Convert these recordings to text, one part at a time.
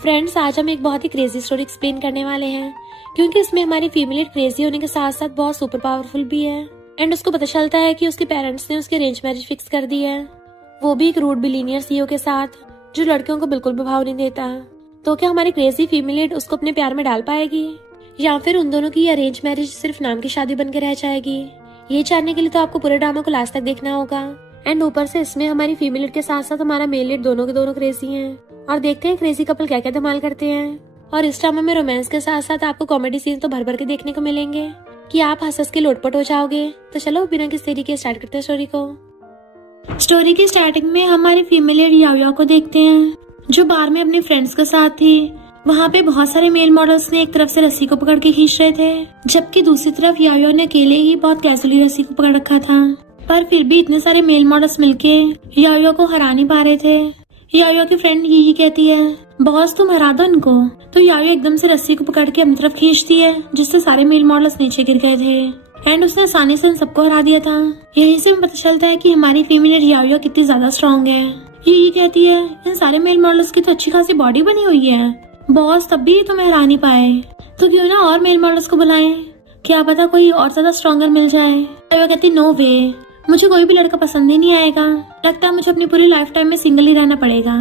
Friends, आज हम एक बहुत ही क्रेजी स्टोरी एक्सप्लेन करने वाले हैं, क्योंकि इसमें हमारी फीमेल क्रेजी होने के साथ साथ बहुत सुपर पावरफुल भी है। एंड उसको पता चलता है कि उसके पेरेंट्स ने उसकी अरेंज मैरिज फिक्स कर दी है, वो भी एक रूड बिलीनियर सीईओ के साथ, जो लड़कियों को बिल्कुल भी भाव नहीं देता। तो क्या हमारी क्रेजी फीमेल उसको अपने प्यार में डाल पाएगी, या फिर उन दोनों की अरेंज मैरिज सिर्फ नाम की शादी बन के रह जाएगी? ये जानने के लिए तो आपको पूरे ड्रामा को लास्ट तक देखना होगा। एंड ऊपर से इसमें हमारी फीमेल के साथ साथ हमारा मेल लीड दोनों के दोनों क्रेजी हैं, और देखते हैं क्रेजी कपल क्या क्या धमाल करते हैं। और इस ड्रामा में रोमांस के साथ साथ आपको कॉमेडी सीन तो भर भर के देखने को मिलेंगे कि आप हंस के लोटपट हो जाओगे। तो चलो बिना किसी देरी के स्टार्ट करते हैं स्टोरी को। स्टोरी की स्टार्टिंग में हमारे फीमेल याओ को देखते हैं, जो बार में अपने फ्रेंड्स के साथ थी। वहाँ पे बहुत सारे मेल मॉडल्स ने एक तरफ से रस्सी को पकड़ के खींच रहे थे, जबकि दूसरी तरफ याओ ने अकेले ही बहुत कैजुअली रस्सी को पकड़ रखा था। पर फिर भी इतने सारे मेल मॉडल्स मिलके याओ को हरा नहीं पा रहे थे। याओ की फ्रेंड यही कहती है, बॉस तुम हरा दो इनको। तो याओ एकदम से रस्सी को पकड़ के अपनी तरफ खींचती है, जिससे सारे मेल मॉडल्स नीचे गिर गए थे। एंड उसने आसानी से इन सबको हरा दिया था। यहीं से पता चलता है कि हमारी फीमेल याओ कितनी ज्यादा स्ट्रॉन्ग है। यही कहती है, इन सारे मेल मॉडल्स की तो अच्छी खासी बॉडी बनी हुई है, बॉस तब भी तुम्हें हरा नहीं पाए, तो क्यों ना और मेल मॉडल्स को बुलाएं, क्या पता कोई और ज्यादा स्ट्रॉन्गर मिल जाए। याओ कहती, नो वे, मुझे कोई भी लड़का पसंद ही नहीं आएगा, लगता है मुझे अपनी पूरी लाइफ टाइम में सिंगल ही रहना पड़ेगा।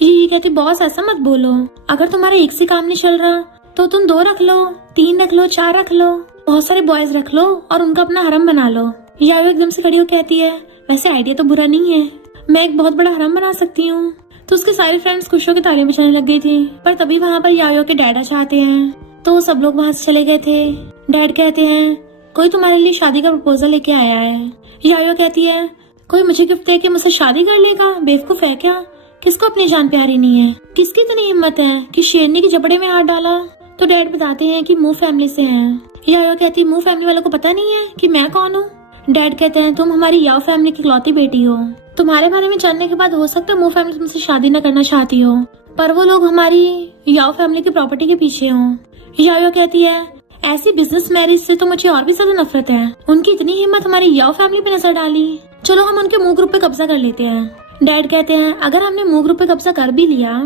ये कहती, बॉस ऐसा मत बोलो, अगर तुम्हारा एक से काम नहीं चल रहा तो तुम 2 रख लो, 3 रख लो, 4 रख लो, बहुत सारे बॉयज रख लो और उनका अपना हरम बना लो। याओ एकदम से खड़ी हो कहती है, वैसे आइडिया तो बुरा नहीं है, मैं एक बहुत बड़ा हरम बना सकती हूँ। तो उसके सारे फ्रेंड्स खुश होकर तालियां बजाने लग गई थी। पर तभी वहाँ पर याओ के डैड चाहते हैं, तो सब लोग वहाँ से चले गए थे। डैड कहते हैं, कोई तुम्हारे लिए शादी का प्रपोजल लेके आया है। याओ कहती है, कोई मुझे गिफ्ट दे के मुझसे शादी कर लेगा, बेवकूफ है क्या? किसको अपनी जान प्यारी नहीं है? किसकी इतनी हिम्मत है कि शेरनी के जबड़े में हाथ डाला? तो डैड बताते हैं कि मूव फैमिली से हैं। याओ कहती है, मूव फैमिली वालों को पता नहीं है कि मैं कौन हूँ? डैड कहते हैं, तुम हमारी याओ फैमिली की इकलौती बेटी हो, तुम्हारे बारे में जानने के बाद हो सकता है मूव फैमिली तुमसे शादी न करना चाहती हो, पर वो लोग हमारी याओ फैमिली की प्रॉपर्टी के पीछे हो। याओ कहती है, ऐसी बिजनेस मैरिज से तो मुझे और भी ज्यादा नफरत है, उनकी इतनी हिम्मत हमारी याओ फैमिली पे नजर डाली, चलो हम उनके मूव ग्रुप पे कब्जा कर लेते हैं। डैड कहते हैं, अगर हमने मूव ग्रुप पे कब्जा कर भी लिया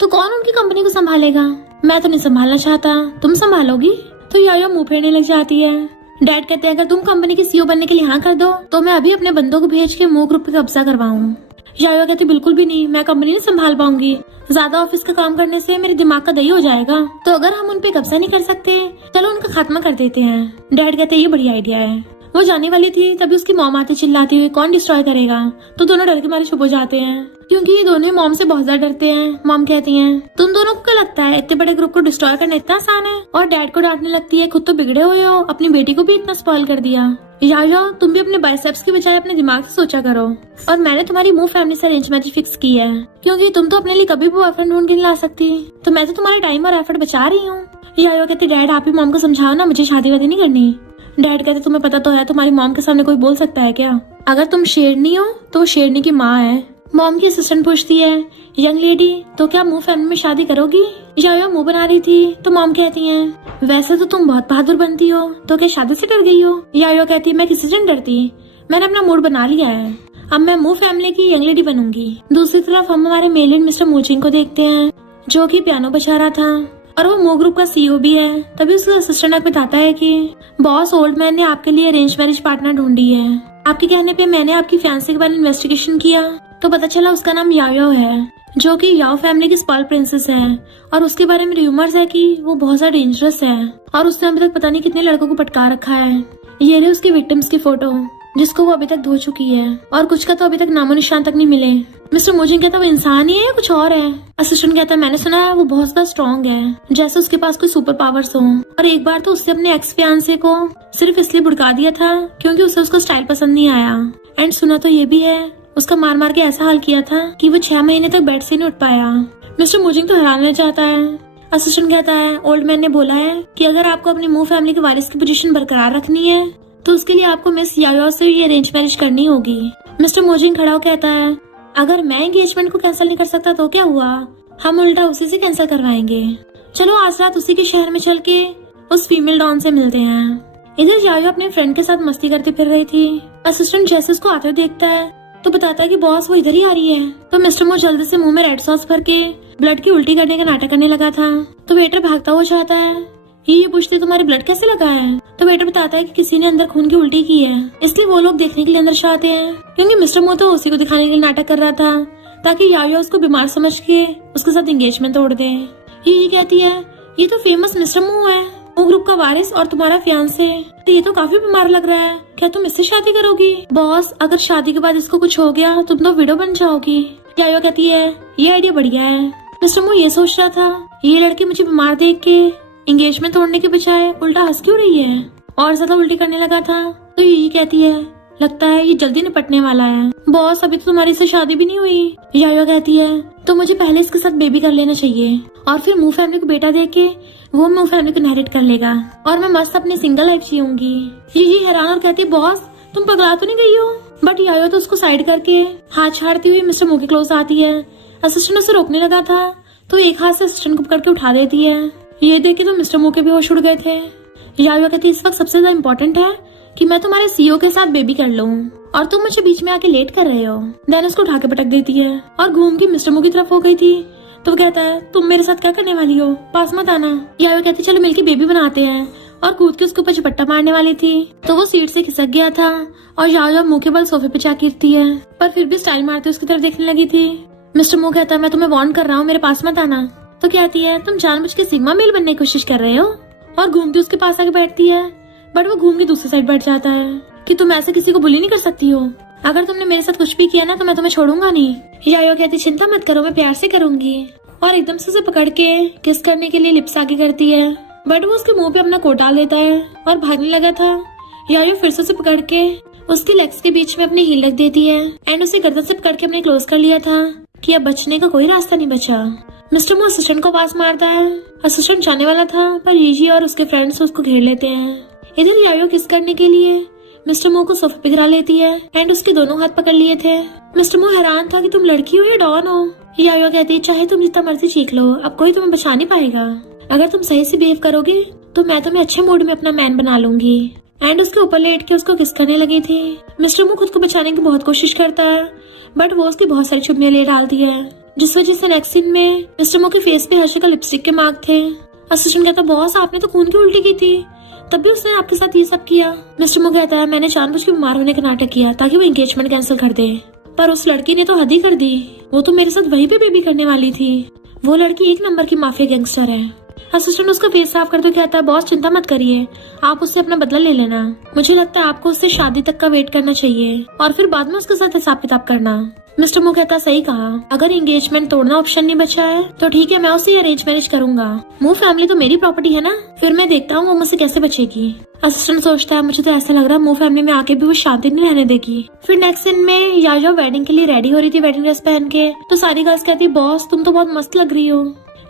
तो कौन उनकी कंपनी को संभालेगा? मैं तो नहीं संभालना चाहता, तुम संभालोगी? तो याओ मुंह फेरने लग जाती है। डैड कहते हैं, अगर तुम कंपनी की सीईओ बनने के लिए हाँ कर दो तो मैं अभी अपने बंदों को भेज के मूव ग्रुप पे कब्जा करवाऊँ। याओ कहती, बिल्कुल भी नहीं, मैं कंपनी नहीं संभाल पाऊंगी, ज्यादा ऑफिस का काम करने से मेरे दिमाग का दही हो जाएगा, तो अगर हम उन पे कब्जा नहीं कर सकते चलो उनका खात्मा कर देते हैं। डैड कहते हैं, ये बढ़िया आइडिया है। वो जाने वाली थी, तभी उसकी मॉम आती चिल्लाती हुई, कौन डिस्ट्रॉय करेगा? तो दोनों डर के मारे चुप हो जाते हैं, क्योंकि ये दोनों मॉम से बहुत ज्यादा डरते हैं। मॉम कहती हैं, तुम दोनों को क्या लगता है इतने बड़े ग्रुप को डिस्ट्रॉय करना इतना आसान है? और डैड को डांटने लगती है, खुद तो बिगड़े हुए हो, अपनी बेटी को भी इतना स्पॉइल कर दिया। याओ तुम भी अपने बाइसेप्स की बजाय अपने दिमाग से सोचा करो, और मैंने तुम्हारी मूव फैमिली से अरेंज मैरिज फिक्स की है, क्योंकि तुम तो अपने लिए कभी भी बॉयफ्रेंड ढूंढ के नहीं ला सकती, तो मैं तो तुम्हारा टाइम और एफर्ट बचा रही हूँ। याओ कहती, डैड आप ही मॉम को समझाओ ना, मुझे शादी वादी नहीं करनी। डैड कहते, तुम्हें पता तो है तुम्हारी मॉम के सामने कोई बोल सकता है क्या? अगर तुम शेरनी हो तो शेरनी की माँ है। मॉम की असिस्टेंट पूछती है, यंग लेडी तो क्या मूव फैमिली में शादी करोगी? याओ मुंह बना रही थी, तो मॉम कहती हैं, वैसे तो तुम बहुत बहादुर बनती हो, तो क्या शादी से डर गई हो? याओ कहती है, मैं किसी से नहीं डरती, मैंने अपना मूड बना लिया है, अब मैं मूव फैमिली की यंग लेडी बनूंगी। दूसरी तरफ हम हमारे मेल लीड मिस्टर मूचिंग को देखते हैं, जो कि पियानो बजा रहा था, और वो मूव ग्रुप का सीईओ भी है। तभी उसका असिस्टेंट बताता है कि बॉस ओल्ड मैन ने आपके लिए अरेंज मैरिज पार्टनर ढूंढी है, आपके कहने पे मैंने आपकी फैंसी के बारे में इन्वेस्टिगेशन किया तो पता चला उसका नाम याओ है, जो कि याओ फैमिली की स्पॉइल प्रिंसेस है, और उसके बारे में रूमर्स है कि वो बहुत ज्यादा डेंजरस है, और उसने अभी तक पता नहीं कितने लड़कों को पटका रखा है। ये रही उसकी विक्टिम्स की फोटो, जिसको वो अभी तक धो चुकी है, और कुछ का तो अभी तक नामो निशान तक नहीं मिले। मिस्टर मूचिंग कहता, वो इंसान ही है या कुछ और है? असिस्टेंट कहता है, मैंने सुना है वो बहुत ज्यादा स्ट्रॉन्ग है, जैसे उसके पास कोई सुपर पावर्स हो, और एक बार तो उससे अपने एक्स फियांसे को सिर्फ इसलिए भुड़का दिया था क्योंकि उसे उसका स्टाइल पसंद नहीं आया। एंड सुना तो ये भी है उसका मार मार के ऐसा हाल किया था कि वो 6 महीने तक बेड से नहीं उठ पाया। मिस्टर मूचिंग तो हैरान रह जाता है। असिस्टेंट कहता है, ओल्ड मैन ने बोला है कि अगर आपको अपनी मूव फैमिली के वारिस की पोजीशन बरकरार रखनी है तो उसके लिए आपको मिस याओ से ये अरेंज मैरिज करनी होगी। मिस्टर मूचिंग खड़ा होकर कहता है, अगर मैं एंगेजमेंट को कैंसिल नहीं कर सकता तो क्या हुआ, हम उल्टा उसी से कैंसिल करवाएंगे, चलो आज रात उसी के शहर में चल के उस फीमेल डॉन से मिलते हैं। इधर याओ अपने फ्रेंड के साथ मस्ती करती फिर रही थी। असिस्टेंट जैसे उसको आते हुए देखता है तो बताता है कि बॉस वो इधर ही आ रही है। तो मिस्टर मो जल्दी से मुंह में रेड सॉस भर के ब्लड की उल्टी करने का नाटक करने लगा था। तो वेटर भागता हुआ चाहता है, ये पूछते तुम्हारे ब्लड कैसे लगा है। तो वेटर बताता है कि किसी ने अंदर खून की उल्टी की है, इसलिए वो लोग देखने के लिए अंदर चाहते हैं, क्योंकि मिस्टर मो तो उसी को दिखाने के लिए नाटक कर रहा था ताकि यायो उसको बीमार समझ के उसके साथ एंगेजमेंट तोड़ दे। ये कहती है ये तो फेमस मिस्टर मो है, वो ग्रुप का वारिस और तुम्हारा फियांसे। ये तो काफी बीमार लग रहा है, क्या तुम इससे शादी करोगी? बॉस अगर शादी के बाद इसको कुछ हो गया तुम तो विडो बन जाओगी। यायो कहती है ये आइडिया बढ़िया है। मिस्टर मो ये सोच रहा था ये लड़की मुझे बीमार देख के एंगेजमेंट तोड़ने के बजाय उल्टा हंस क्यों रही है, और ज्यादा उल्टी करने लगा था। तो ये कहती है लगता है ये जल्दी निपटने वाला है। बॉस अभी तो तुम्हारी से शादी भी नहीं हुई। यायो कहती है तो मुझे पहले इसके साथ बेबी कर लेना चाहिए और फिर मूव फैमिली को बेटा दे के वो मूव फैमिली को इनहेरिट कर लेगा और मैं मस्त अपनी सिंगल लाइफ जीऊंगी। ये हैरान और कहती है बॉस तुम पगला तो नहीं गई हो। बट यायो तो उसको साइड करके हाथ छाड़ती हुई मिस्टर मो के क्लोज आती है। असिस्टेंट उसे रोकने लगा था तो एक हाथ से असिस्टेंट को पकड़ के उठा देती है। ये देख के तो मिस्टर मो के भी होश उड़ गए थे। यायो कहती है इस वक्त सबसे ज्यादा इम्पोर्टेंट है कि मैं तुम्हारे सीईओ के साथ बेबी कर लूं और तुम मुझे बीच में आके लेट कर रहे हो। देन उसको उठा के पटक देती है और घूम के मिस्टर मो की तरफ हो गई थी। तो वो कहता है तुम मेरे साथ क्या करने वाली हो, पास मत आना। यायो कहती चलो मिलके बेबी बनाते हैं और कूद के उसके ऊपर झपट्टा मारने वाली थी तो वो सीट से खिसक गया था और यायो मुंह के बल सोफे पे जा गिरती है, पर फिर भी स्टाइल मारते उसकी तरफ देखने लगी थी। मिस्टर मो कहता है मैं तुम्हें वार्न कर रहा हूँ, मेरे पास मत आना। तो कहती है तुम जानबूझ के सिग्मा मेल बनने की कोशिश कर रहे हो, और घूमती उसके पास आके बैठती है। बट वो घूम के दूसरी साइड बैठ जाता है कि तुम ऐसे किसी को बुली नहीं कर सकती हो, अगर तुमने मेरे साथ कुछ भी किया ना तो मैं तुम्हें छोड़ूंगा नहीं। यायो कहती चिंता मत करो मैं प्यार से करूंगी, और एकदम से उसे पकड़ के किस करने के लिए लिप्स आगे करती है। बट वो उसके मुंह पे अपना कोट डाल देता है और भागने लगा था। यायो फिर से उसे पकड़ के उसकी लेग्स के बीच में अपनी हील रख देती है एंड उसे गर्दन से पकड़ के अपने क्लोज कर लिया था कि अब बचने का कोई रास्ता नहीं बचा। मिस्टर मो असिस्टेंट को आवाज मारता है। असिस्टेंट जाने वाला था पर लीजी और उसके फ्रेंड्स उसको घेर लेते हैं। इधर यायो किस करने के लिए मिस्टर मो को सोफे पे गिरा लेती है एंड उसके दोनों हाथ पकड़ लिए थे। मिस्टर मो हैरान था कि तुम लड़की हो या डॉन हो। यायो कहती है चाहे तुम जितना मर्जी चीख लो, अब कोई तुम्हें बचा नहीं पाएगा। अगर तुम सही से बिहेव करोगे तो मैं तुम्हें अच्छे मूड में अपना मैन बना लूंगी। एंड उसके ऊपर लेट के उसको किस करने लगी थी। मिस्टर मो खुद को बचाने की बहुत कोशिश करता है बट वो उसकी बहुत सारी चुम्मियां ले डालती है, जिस वजह से नेक्स्ट सीन में मिस्टर मो के फेस पे हर जगह लिपस्टिक के मार्क थे। असिस्टेंट कहता बॉस आपने तो खून की उल्टी की थी, तब भी उसने आपके साथ ये सब किया। मिस्टर मो कहता है मैंने जानबूझ के बीमार होने का नाटक किया ताकि वो एंगेजमेंट कैंसिल कर दे, पर उस लड़की ने तो हद ही कर दी, वो तो मेरे साथ वहीं पे बेबी करने वाली थी। वो लड़की एक नंबर की माफिया गैंगस्टर है। असिस्टेंट उसका फेस साफ करते कहता है बॉस चिंता मत करिए, आप उससे अपना बदला ले लेना। मुझे लगता है आपको उससे शादी तक का वेट करना चाहिए और फिर बाद में उसके साथ हिसाब किताब करना। मिस्टर मो कहता सही कहा, अगर एंगेजमेंट तोड़ना ऑप्शन नहीं बचा है तो ठीक है मैं उससे अरेंज मैरिज करूंगा। मो फैमिली तो मेरी प्रॉपर्टी है ना, फिर मैं देखता हूँ वो मुझसे कैसे बचेगी। असिस्टेंट सोचता है मुझे तो ऐसा लग रहा है मो फैमिली में आके भी वो शांति नहीं रहने देगी। फिर नेक्स्ट सीन में यायो वेडिंग के लिए रेडी हो रही थी वेडिंग ड्रेस पहन के, तो सारी गर्ल्स कहती है बॉस तुम तो बहुत मस्त लग रही हो।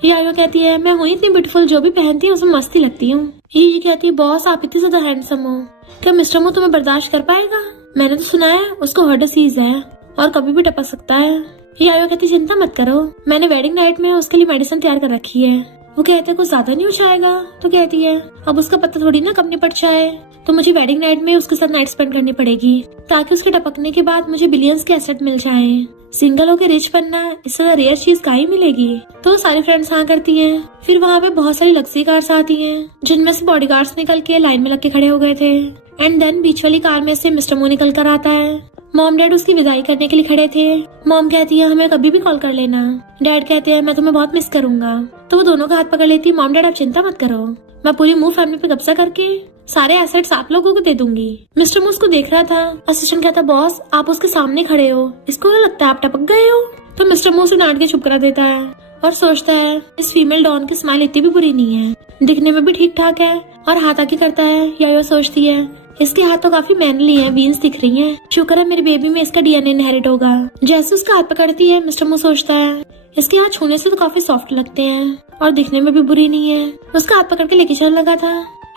यायो कहती है मैं हूँ इतनी ब्यूटीफुल, जो भी पहनती है उसमें मस्ती लगती हूँ। ये कहती है बॉस आप इतनी ज्यादा हैंडसम हो, क्या मिस्टर मो तुम्हें बर्दाश्त कर पाएगा? मैंने तो सुना है उसको हार्ट डिसीज है और कभी भी टपक सकता है। यायो कहती चिंता मत करो, मैंने वेडिंग नाइट में उसके लिए मेडिसिन तैयार कर रखी है। वो कहते कुछ ज्यादा नहीं हो जाएगा। तो कहती है अब उसका पता थोड़ी ना कम निपट जाए, तो मुझे वेडिंग नाइट में उसके साथ नाइट स्पेंड करनी पड़ेगी ताकि उसके टपकने के बाद मुझे बिलियंस के एसेट मिल जाए। सिंगल होकर रिच बनना इससे ज्यादा रेयर चीज कहीं मिलेगी। तो सारी फ्रेंड्स हाँ करती हैं। फिर वहाँ पे बहुत सारी लग्जरी कार्स आती हैं जिनमें से बॉडीगार्ड्स निकल के लाइन में लग के खड़े हो गए थे। एंड देन बीच वाली कार में से मिस्टर मो निकल कर आता है। मॉम डैड उसकी विदाई करने के लिए खड़े थे। मॉम कहती है हमें कभी भी कॉल कर लेना। डैड कहते हैं मैं तुम्हें बहुत मिस करूंगा। तो वो दोनों का हाथ पकड़ लेती है। मॉम डैड आप चिंता मत करो, मैं पूरी मूव फैमिली पे कब्जा करके सारे एसेट्स आप लोगों को दे दूंगी। मिस्टर मो उसको देख रहा था। असिस्टेंट कहता बॉस आप उसके सामने खड़े हो, इसको क्या लगता है आप टपक गए हो? तो मिस्टर मो उसे डांट के चुप करा देता है और सोचता है इस फीमेल डॉन की स्माइल इतनी भी बुरी नहीं है, दिखने में भी ठीक ठाक है। और हाथ आके करता है। यायो सोचती है इसके हाथ तो काफी मैनली हैं, वीन्स दिख रही हैं, शुक्र है मेरे बेबी में इसका डीएनए इनहेरिट होगा। जैसे उसका हाथ पकड़ती है मिस्टर मो सोचता है इसके हाथ छूने से तो काफी सॉफ्ट लगते हैं और दिखने में भी बुरी नहीं है। उसका हाथ पकड़ के लेके चलने लगा था।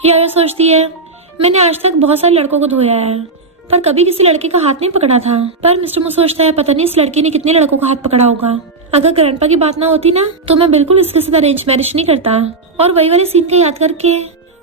यायो सोचती है मैंने आज तक बहुत सारे लड़कों को धोया है पर कभी किसी लड़के का हाथ नहीं पकड़ा था। पर मिस्टर मो सोचता है पता नहीं इस लड़की ने कितने लड़कों का हाथ पकड़ा होगा। अगर ग्रैंडपा की बात ना होती ना तो मैं बिल्कुल इसके साथ अरेंज मैरिज नहीं करता। और वही वाली सीन का याद करके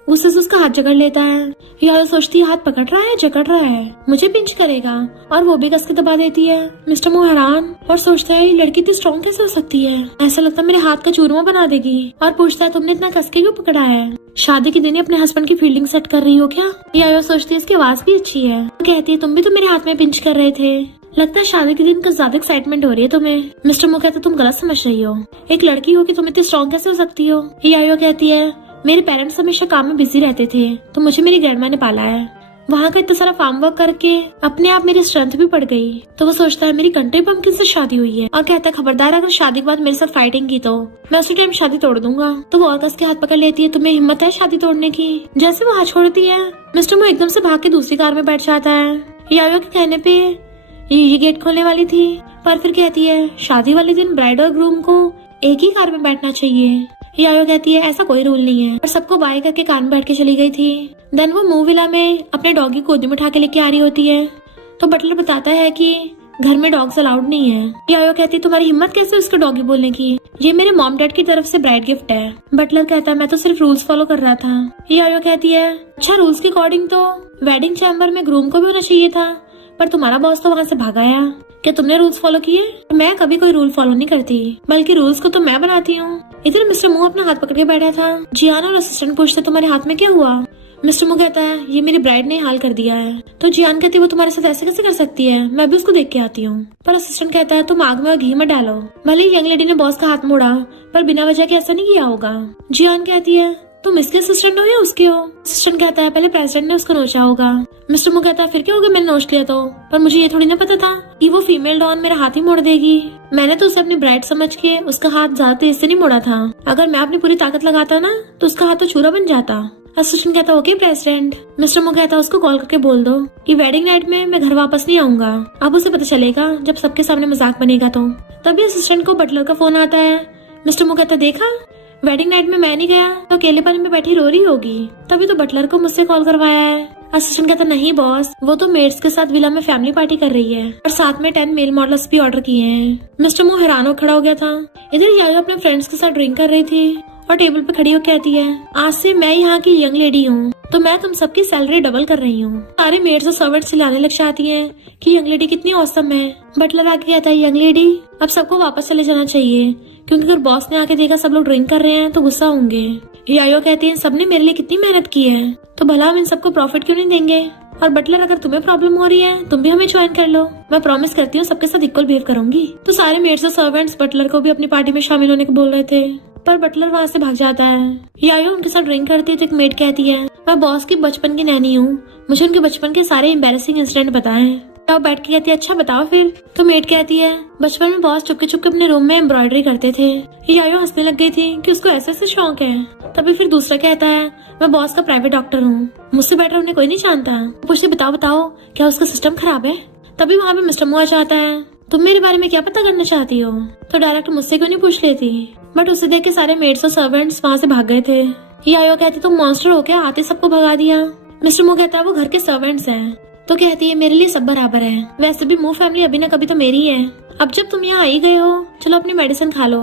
गुस्से से उसका हाथ जकड़ लेता है। यायो सोचती है हाथ पकड़ रहा है, जकड़ रहा है, मुझे पिंच करेगा, और वो भी कस के दबा देती है। मिस्टर मो हैरान और सोचता है ये लड़की इतनी स्ट्रॉन्ग कैसे हो सकती है, ऐसा लगता है मेरे हाथ का चूरमा बना देगी। और पूछता है तुमने इतना कस के क्यों पकड़ा है, शादी के दिन ही अपने हस्बैंड की फील्डिंग सेट कर रही हो क्या। यायो सोचती है इसकी आवाज भी अच्छी है। कहती है तुम भी तो मेरे हाथ में पिंच कर रहे थे, लगता है शादी के दिन कुछ ज्यादा एक्साइटमेंट हो रही है तुम्हें। मिस्टर मो कहता है तुम गलत समझ रही हो, एक लड़की हो कि तुम इतनी स्ट्रॉन्ग कैसे हो सकती हो। यायो कहती है मेरे पेरेंट्स हमेशा काम में बिजी रहते थे तो मुझे मेरी ग्रैंडमा ने पाला है, वहाँ का इतना सारा फार्म वर्क करके अपने आप मेरी स्ट्रेंथ भी बढ़ गई। तो वो सोचता है मेरी कंट्री पम्पकिन से शादी हुई है, और कहता है खबरदार अगर शादी के बाद मेरे साथ फाइटिंग की तो मैं उसी टाइम शादी तोड़ दूंगा। तो वो और कस के हाथ पकड़ लेती है, तुम्हें हिम्मत है शादी तोड़ने की। जैसे वो हाथ छोड़ती है मिस्टर मो एकदम से भाग के दूसरी कार में बैठ जाता है। यायो के कहने पे ये गेट खोलने वाली थी, पर फिर कहती है शादी वाले दिन ब्राइड और ग्रूम को एक ही कार में बैठना चाहिए। यायो कहती है ऐसा कोई रूल नहीं है, और सबको बाय करके कार में बैठ के चली गई थी। देन वो मूव विला में अपने डॉगी गोदी में उठा के लेके आ रही होती है, तो बटलर बताता है कि घर में डॉग्स अलाउड नहीं है। यायो कहती है तुम्हारी हिम्मत कैसे उसके डॉगी बोलने की, ये मेरे मॉम डैड की तरफ से ब्राइड गिफ्ट है। बटलर कहता है मैं तो सिर्फ रूल्स फॉलो कर रहा था। यायो कहती है अच्छा रूल्स के अकॉर्डिंग तो वेडिंग चैम्बर में ग्रूम को भी होना चाहिए था, पर तुम्हारा बॉस तो वहाँ से भाग आया, क्या तुमने रूल्स फॉलो किए। मैं कभी कोई रूल फॉलो नहीं करती, बल्कि रूल्स को तो मैं बनाती हूँ। इधर मिस्टर मू अपना हाथ पकड़ के बैठा था। जियान और असिस्टेंट पूछते तुम्हारे हाथ में क्या हुआ। मिस्टर मू कहता है ये मेरी ब्राइड ने हाल कर दिया है। तो जियान कहती है वो तुम्हारे साथ ऐसे कैसे कर सकती है, मैं भी उसको देख के आती हूँ। पर असिस्टेंट कहता है तुम आग में घी मत डालो, भले ही यंग लेडी ने बॉस का हाथ मोड़ा पर बिना वजह के ऐसा नहीं किया होगा। जियान कहती है तुम इसके असिस्टेंट हो या उसके हो। असिस्टेंट कहता है पहले प्रेसिडेंट ने उसको नोचा होगा। मिस्टर मू कहता है फिर क्या होगा मैंने नोच लिया तो, पर मुझे ये थोड़ी ना पता था कि वो फीमेल डॉन मेरा हाथ ही मोड़ देगी। मैंने तो उसे अपनी ब्राइड समझ के उसका हाथ ज्यादा तेज से नहीं मोड़ा था, अगर मैं अपनी पूरी ताकत लगाता ना तो उसका हाथ तो छुरा बन जाता। असिस्टेंट कहता ओके प्रेसिडेंट। मिस्टर मू कहता उसको कॉल करके बोल दो कि वेडिंग नाइट में मैं घर वापस नहीं आऊंगा, अब उसे पता चलेगा जब सबके सामने मजाक बनेगा तो। तभी असिस्टेंट को बटलर का फोन आता है। मिस्टर मू कहता देखा वेडिंग नाइट में मैं नहीं गया तो अकेलेपन में बैठी रो रही होगी, तभी तो बटलर को मुझसे कॉल करवाया है। असिस्टेंट कहता नहीं बॉस, वो तो मेड्स के साथ विला में फैमिली पार्टी कर रही है और साथ में 10 मेल मॉडल्स भी ऑर्डर किए हैं। मिस्टर मू हैरान हो खड़ा हो गया था। इधर यायो अपने फ्रेंड्स के साथ ड्रिंक कर रही थी और टेबल पे खड़ी होकर कहती है आज से मैं यहाँ की यंग लेडी हूँ, तो मैं तुम सबकी सैलरी डबल कर रही हूँ। सारे मेड्स और सर्वेंट्स चिल्लाने लग जाती हैं कि यंग लेडी कितनी औसम है। बटलर आके कहता है यंग लेडी अब सबको वापस चले जाना चाहिए, क्योंकि अगर बॉस ने आके देखा सब लोग ड्रिंक कर रहे हैं तो गुस्सा होंगे। यायो कहती है सबने मेरे लिए कितनी मेहनत की है, तो भला हम इन सबको प्रॉफिट क्यों नहीं देंगे। और बटलर अगर तुम्हें प्रॉब्लम हो रही है तुम भी हमें ज्वाइन कर लो, मैं प्रॉमिस करती हूँ सबके साथ इक्वल बिहेव करूंगी। तो सारे मेड्स और सर्वेंट्स बटलर को भी अपनी पार्टी में शामिल होने को बोल रहे थे, पर बटलर वहाँ से भाग जाता है। यायो उनके साथ ड्रिंक करती है तो एक मेड कहती है मैं बॉस की बचपन की नैनी हूँ, मुझे उनके बचपन के सारे एम्बैरेसिंग इंसिडेंट बताएं। तब बैठ के कहती है अच्छा बताओ फिर। तो मेड कहती है बचपन में बॉस चुपके चुपके अपने रूम में एम्ब्रॉयडरी करते थे। यायो हंसने लग गई थी कि उसको ऐसे ऐसे शौक है। तभी फिर दूसरा कहता है मैं बॉस का प्राइवेट डॉक्टर हूँ, मुझसे बेटर उन्हें कोई नहीं जानता। पूछती बताओ बताओ क्या उसका सिस्टम खराब है। तभी वहाँ पे मिस्टर मू आ जाता है। तुम मेरे बारे में क्या पता करना चाहती हो, तो डायरेक्ट मुझसे क्यों नहीं पूछ लेती। बट उसे देख के सारे मेड्स और सर्वेंट्स वहाँ से भाग गए थे। यायो कहती तुम मॉन्स्टर हो क्या, आते सबको भगा दिया। मिस्टर मू कहता है वो घर के सर्वेंट्स हैं। तो कहती है मेरे लिए सब बराबर है, वैसे भी मू फैमिली अभी न कभी तो मेरी है। अब जब तुम यहाँ आई गए हो चलो अपनी मेडिसिन खा लो।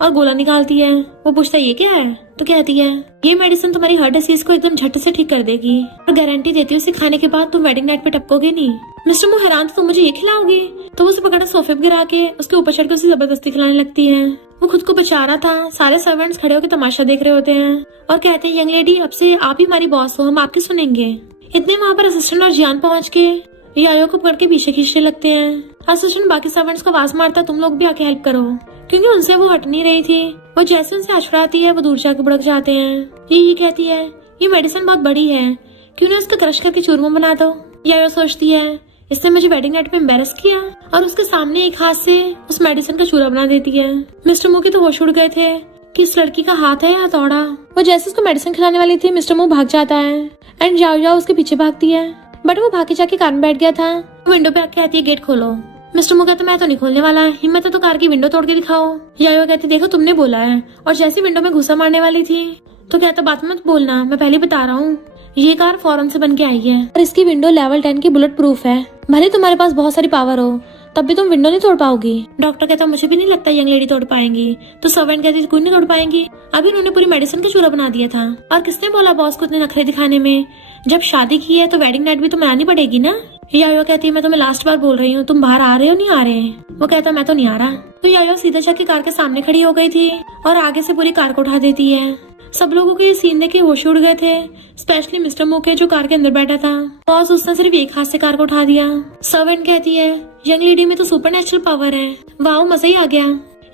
और गोला निकालती है। वो पूछता है ये क्या है, तो कहती है ये मेडिसिन तुम्हारी हर डिसीज को एकदम झट से ठीक कर देगी, और गारंटी देती हूँ इसे खाने के बाद तुम वेडिंग नाइट पे टपकोगे नहीं। मिस्टर मू हैरान तुम मुझे ये खिलाओगी। तो वो उसे पकड़ा सोफे पे गिरा के उसके ऊपर चढ़ के उसे जबरदस्ती खिलाने लगती है। वो खुद को बचा रहा था, सारे सर्वेंट्स खड़े होकर तमाशा देख रहे होते हैं और कहते हैं यंग लेडी अब से आप ही हमारी बॉस हो, हम आपकी सुनेंगे। इतने वहाँ पर असिस्टेंट और जियान पहुँच के यायो को पकड़ के पीछे खींचने लगते हैं। असिस्टेंट बाकी सर्वेंट्स को आवाज मारता तुम लोग भी आके हेल्प करो, क्योंकि उनसे वो हट नहीं रही थी। वो जैसे उनसे अछड़ाती है वो दूर जाके भड़क जाते हैं। ये कहती है ये मेडिसिन बहुत बड़ी है, क्यों ना उसका क्रश करके चूरमा बना दो। यायो सोचती है इसने मुझे वेडिंग नाइट पे एम्बैरस किया, और उसके सामने एक हाथ से उस मेडिसिन का चूरा बना देती है। मिस्टर मू की तो होश उड़ गए थे कि इस लड़की का हाथ है या हथौड़ा। वो जैसे उसको मेडिसिन खिलाने वाली थी मिस्टर मू भाग जाता है एंड जाओ उसके पीछे भागती है, बट वो भागे जाके कार में बैठ गया था। विंडो पे आके आती है गेट खोलो। मिस्टर मू कहते मैं तो नहीं खोलने वाला है, हिम्मत है तो कार की विंडो तोड़ के दिखाओ। यायो कहते देखो तुमने बोला है, और जैसी विंडो में घुसा मारने वाली थी तो कहता बात मत बोलना, मैं पहले बता रहा हूँ ये कार फॉरेन से बन के आई है और इसकी विंडो लेवल 10 की बुलेट प्रूफ है। भले तुम्हारे पास बहुत सारी पावर हो तब भी तुम विंडो नहीं तोड़ पाओगी। डॉक्टर कहता मुझे भी नहीं लगता यंग लेडी तोड़ पाएंगी। तो सर्वेंट कहती कोई नहीं तोड़ पाएंगी, अभी उन्होंने पूरी मेडिसिन का चूरा बना दिया था। और किसने बोला बॉस को इतने नखरे दिखाने में? जब शादी की है तो वेडिंग नाइट भी तो मनानी पड़ेगी ना। यायो कहती है मैं तुम्हें लास्ट बार बोल रही हूँ, तुम बाहर आ रहे हो नहीं आ रहे? वो कहता मैं तो नहीं आ रहा। तो यायो सीधा जाके कार के सामने खड़ी हो गई थी और आगे से पूरी कार को उठा देती है। सब लोगों को ये सीन देख के होश उड़ गए थे, स्पेशली मिस्टर मोके जो कार के अंदर बैठा था। बॉस उसने सिर्फ एक हाथ से कार को उठा दिया। सर्वेंट कहती है यंग लेडी में तो सुपर नेचुरल पावर है, वाह मजा ही आ गया।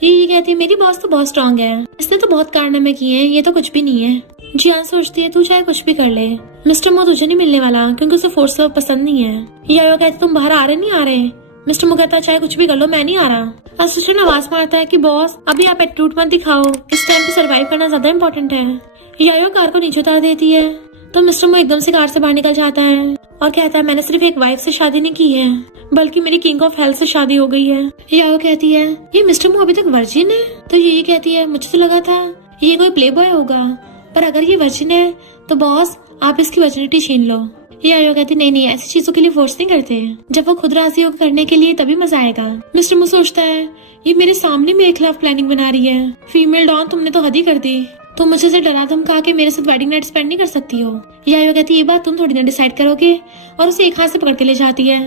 ये कहती है मेरी बॉस तो बहुत स्ट्रॉन्ग है, इसने तो बहुत कारनामे किए हैं, ये तो कुछ भी नहीं है। जियान सोचती है तू चाहे कुछ भी कर ले, मिस्टर मो तुझे नहीं मिलने वाला क्योंकि उसे फोर्स लव पसंद नहीं है। यायो कहती तुम बाहर आ रहे नहीं आ रहे? मिस्टर मो कहता चाहे कुछ भी कर लो मैं नहीं आ रहा। असिस्टेंट आवाज मारता है कि बॉस अभी आप एटीट्यूड मत दिखाओ, इस टाइम पे सरवाइव करना ज्यादा इम्पोर्टेंट है। यायो कार को नीचे उतार देती है तो मिस्टर मो एकदम से कार से बाहर निकल जाता है और कहता है मैंने सिर्फ एक वाइफ से शादी नहीं की है बल्कि मेरी किंग ऑफ हेल्थ से शादी हो गई है। यायो कहती है ये मिस्टर मो अभी तक वर्जिन है? तो ये कहती है मुझे तो लगा था ये कोई प्ले बॉय होगा, पर अगर ये वर्जिन है तो बॉस आप इसकी वर्जिनिटी छीन लो। यायो कहती नहीं ऐसी चीजों के लिए फोर्स नहीं करते, जब वो खुद राजी हो करने के लिए तभी मजा आएगा। मिस्टर मो सोचता है ये मेरे सामने मेरे खिलाफ प्लानिंग बना रही है, फीमेल डॉन तुमने तो हद ही कर दी, तुम मुझे से डरा धमका के मेरे साथ वेडिंग नाइट स्पेंड नहीं कर सकती हो। यायो कहती ये बात तुम थोड़ी ना डिसाइड करोगे और उसे एक हाथ से पकड़ के ले जाती है।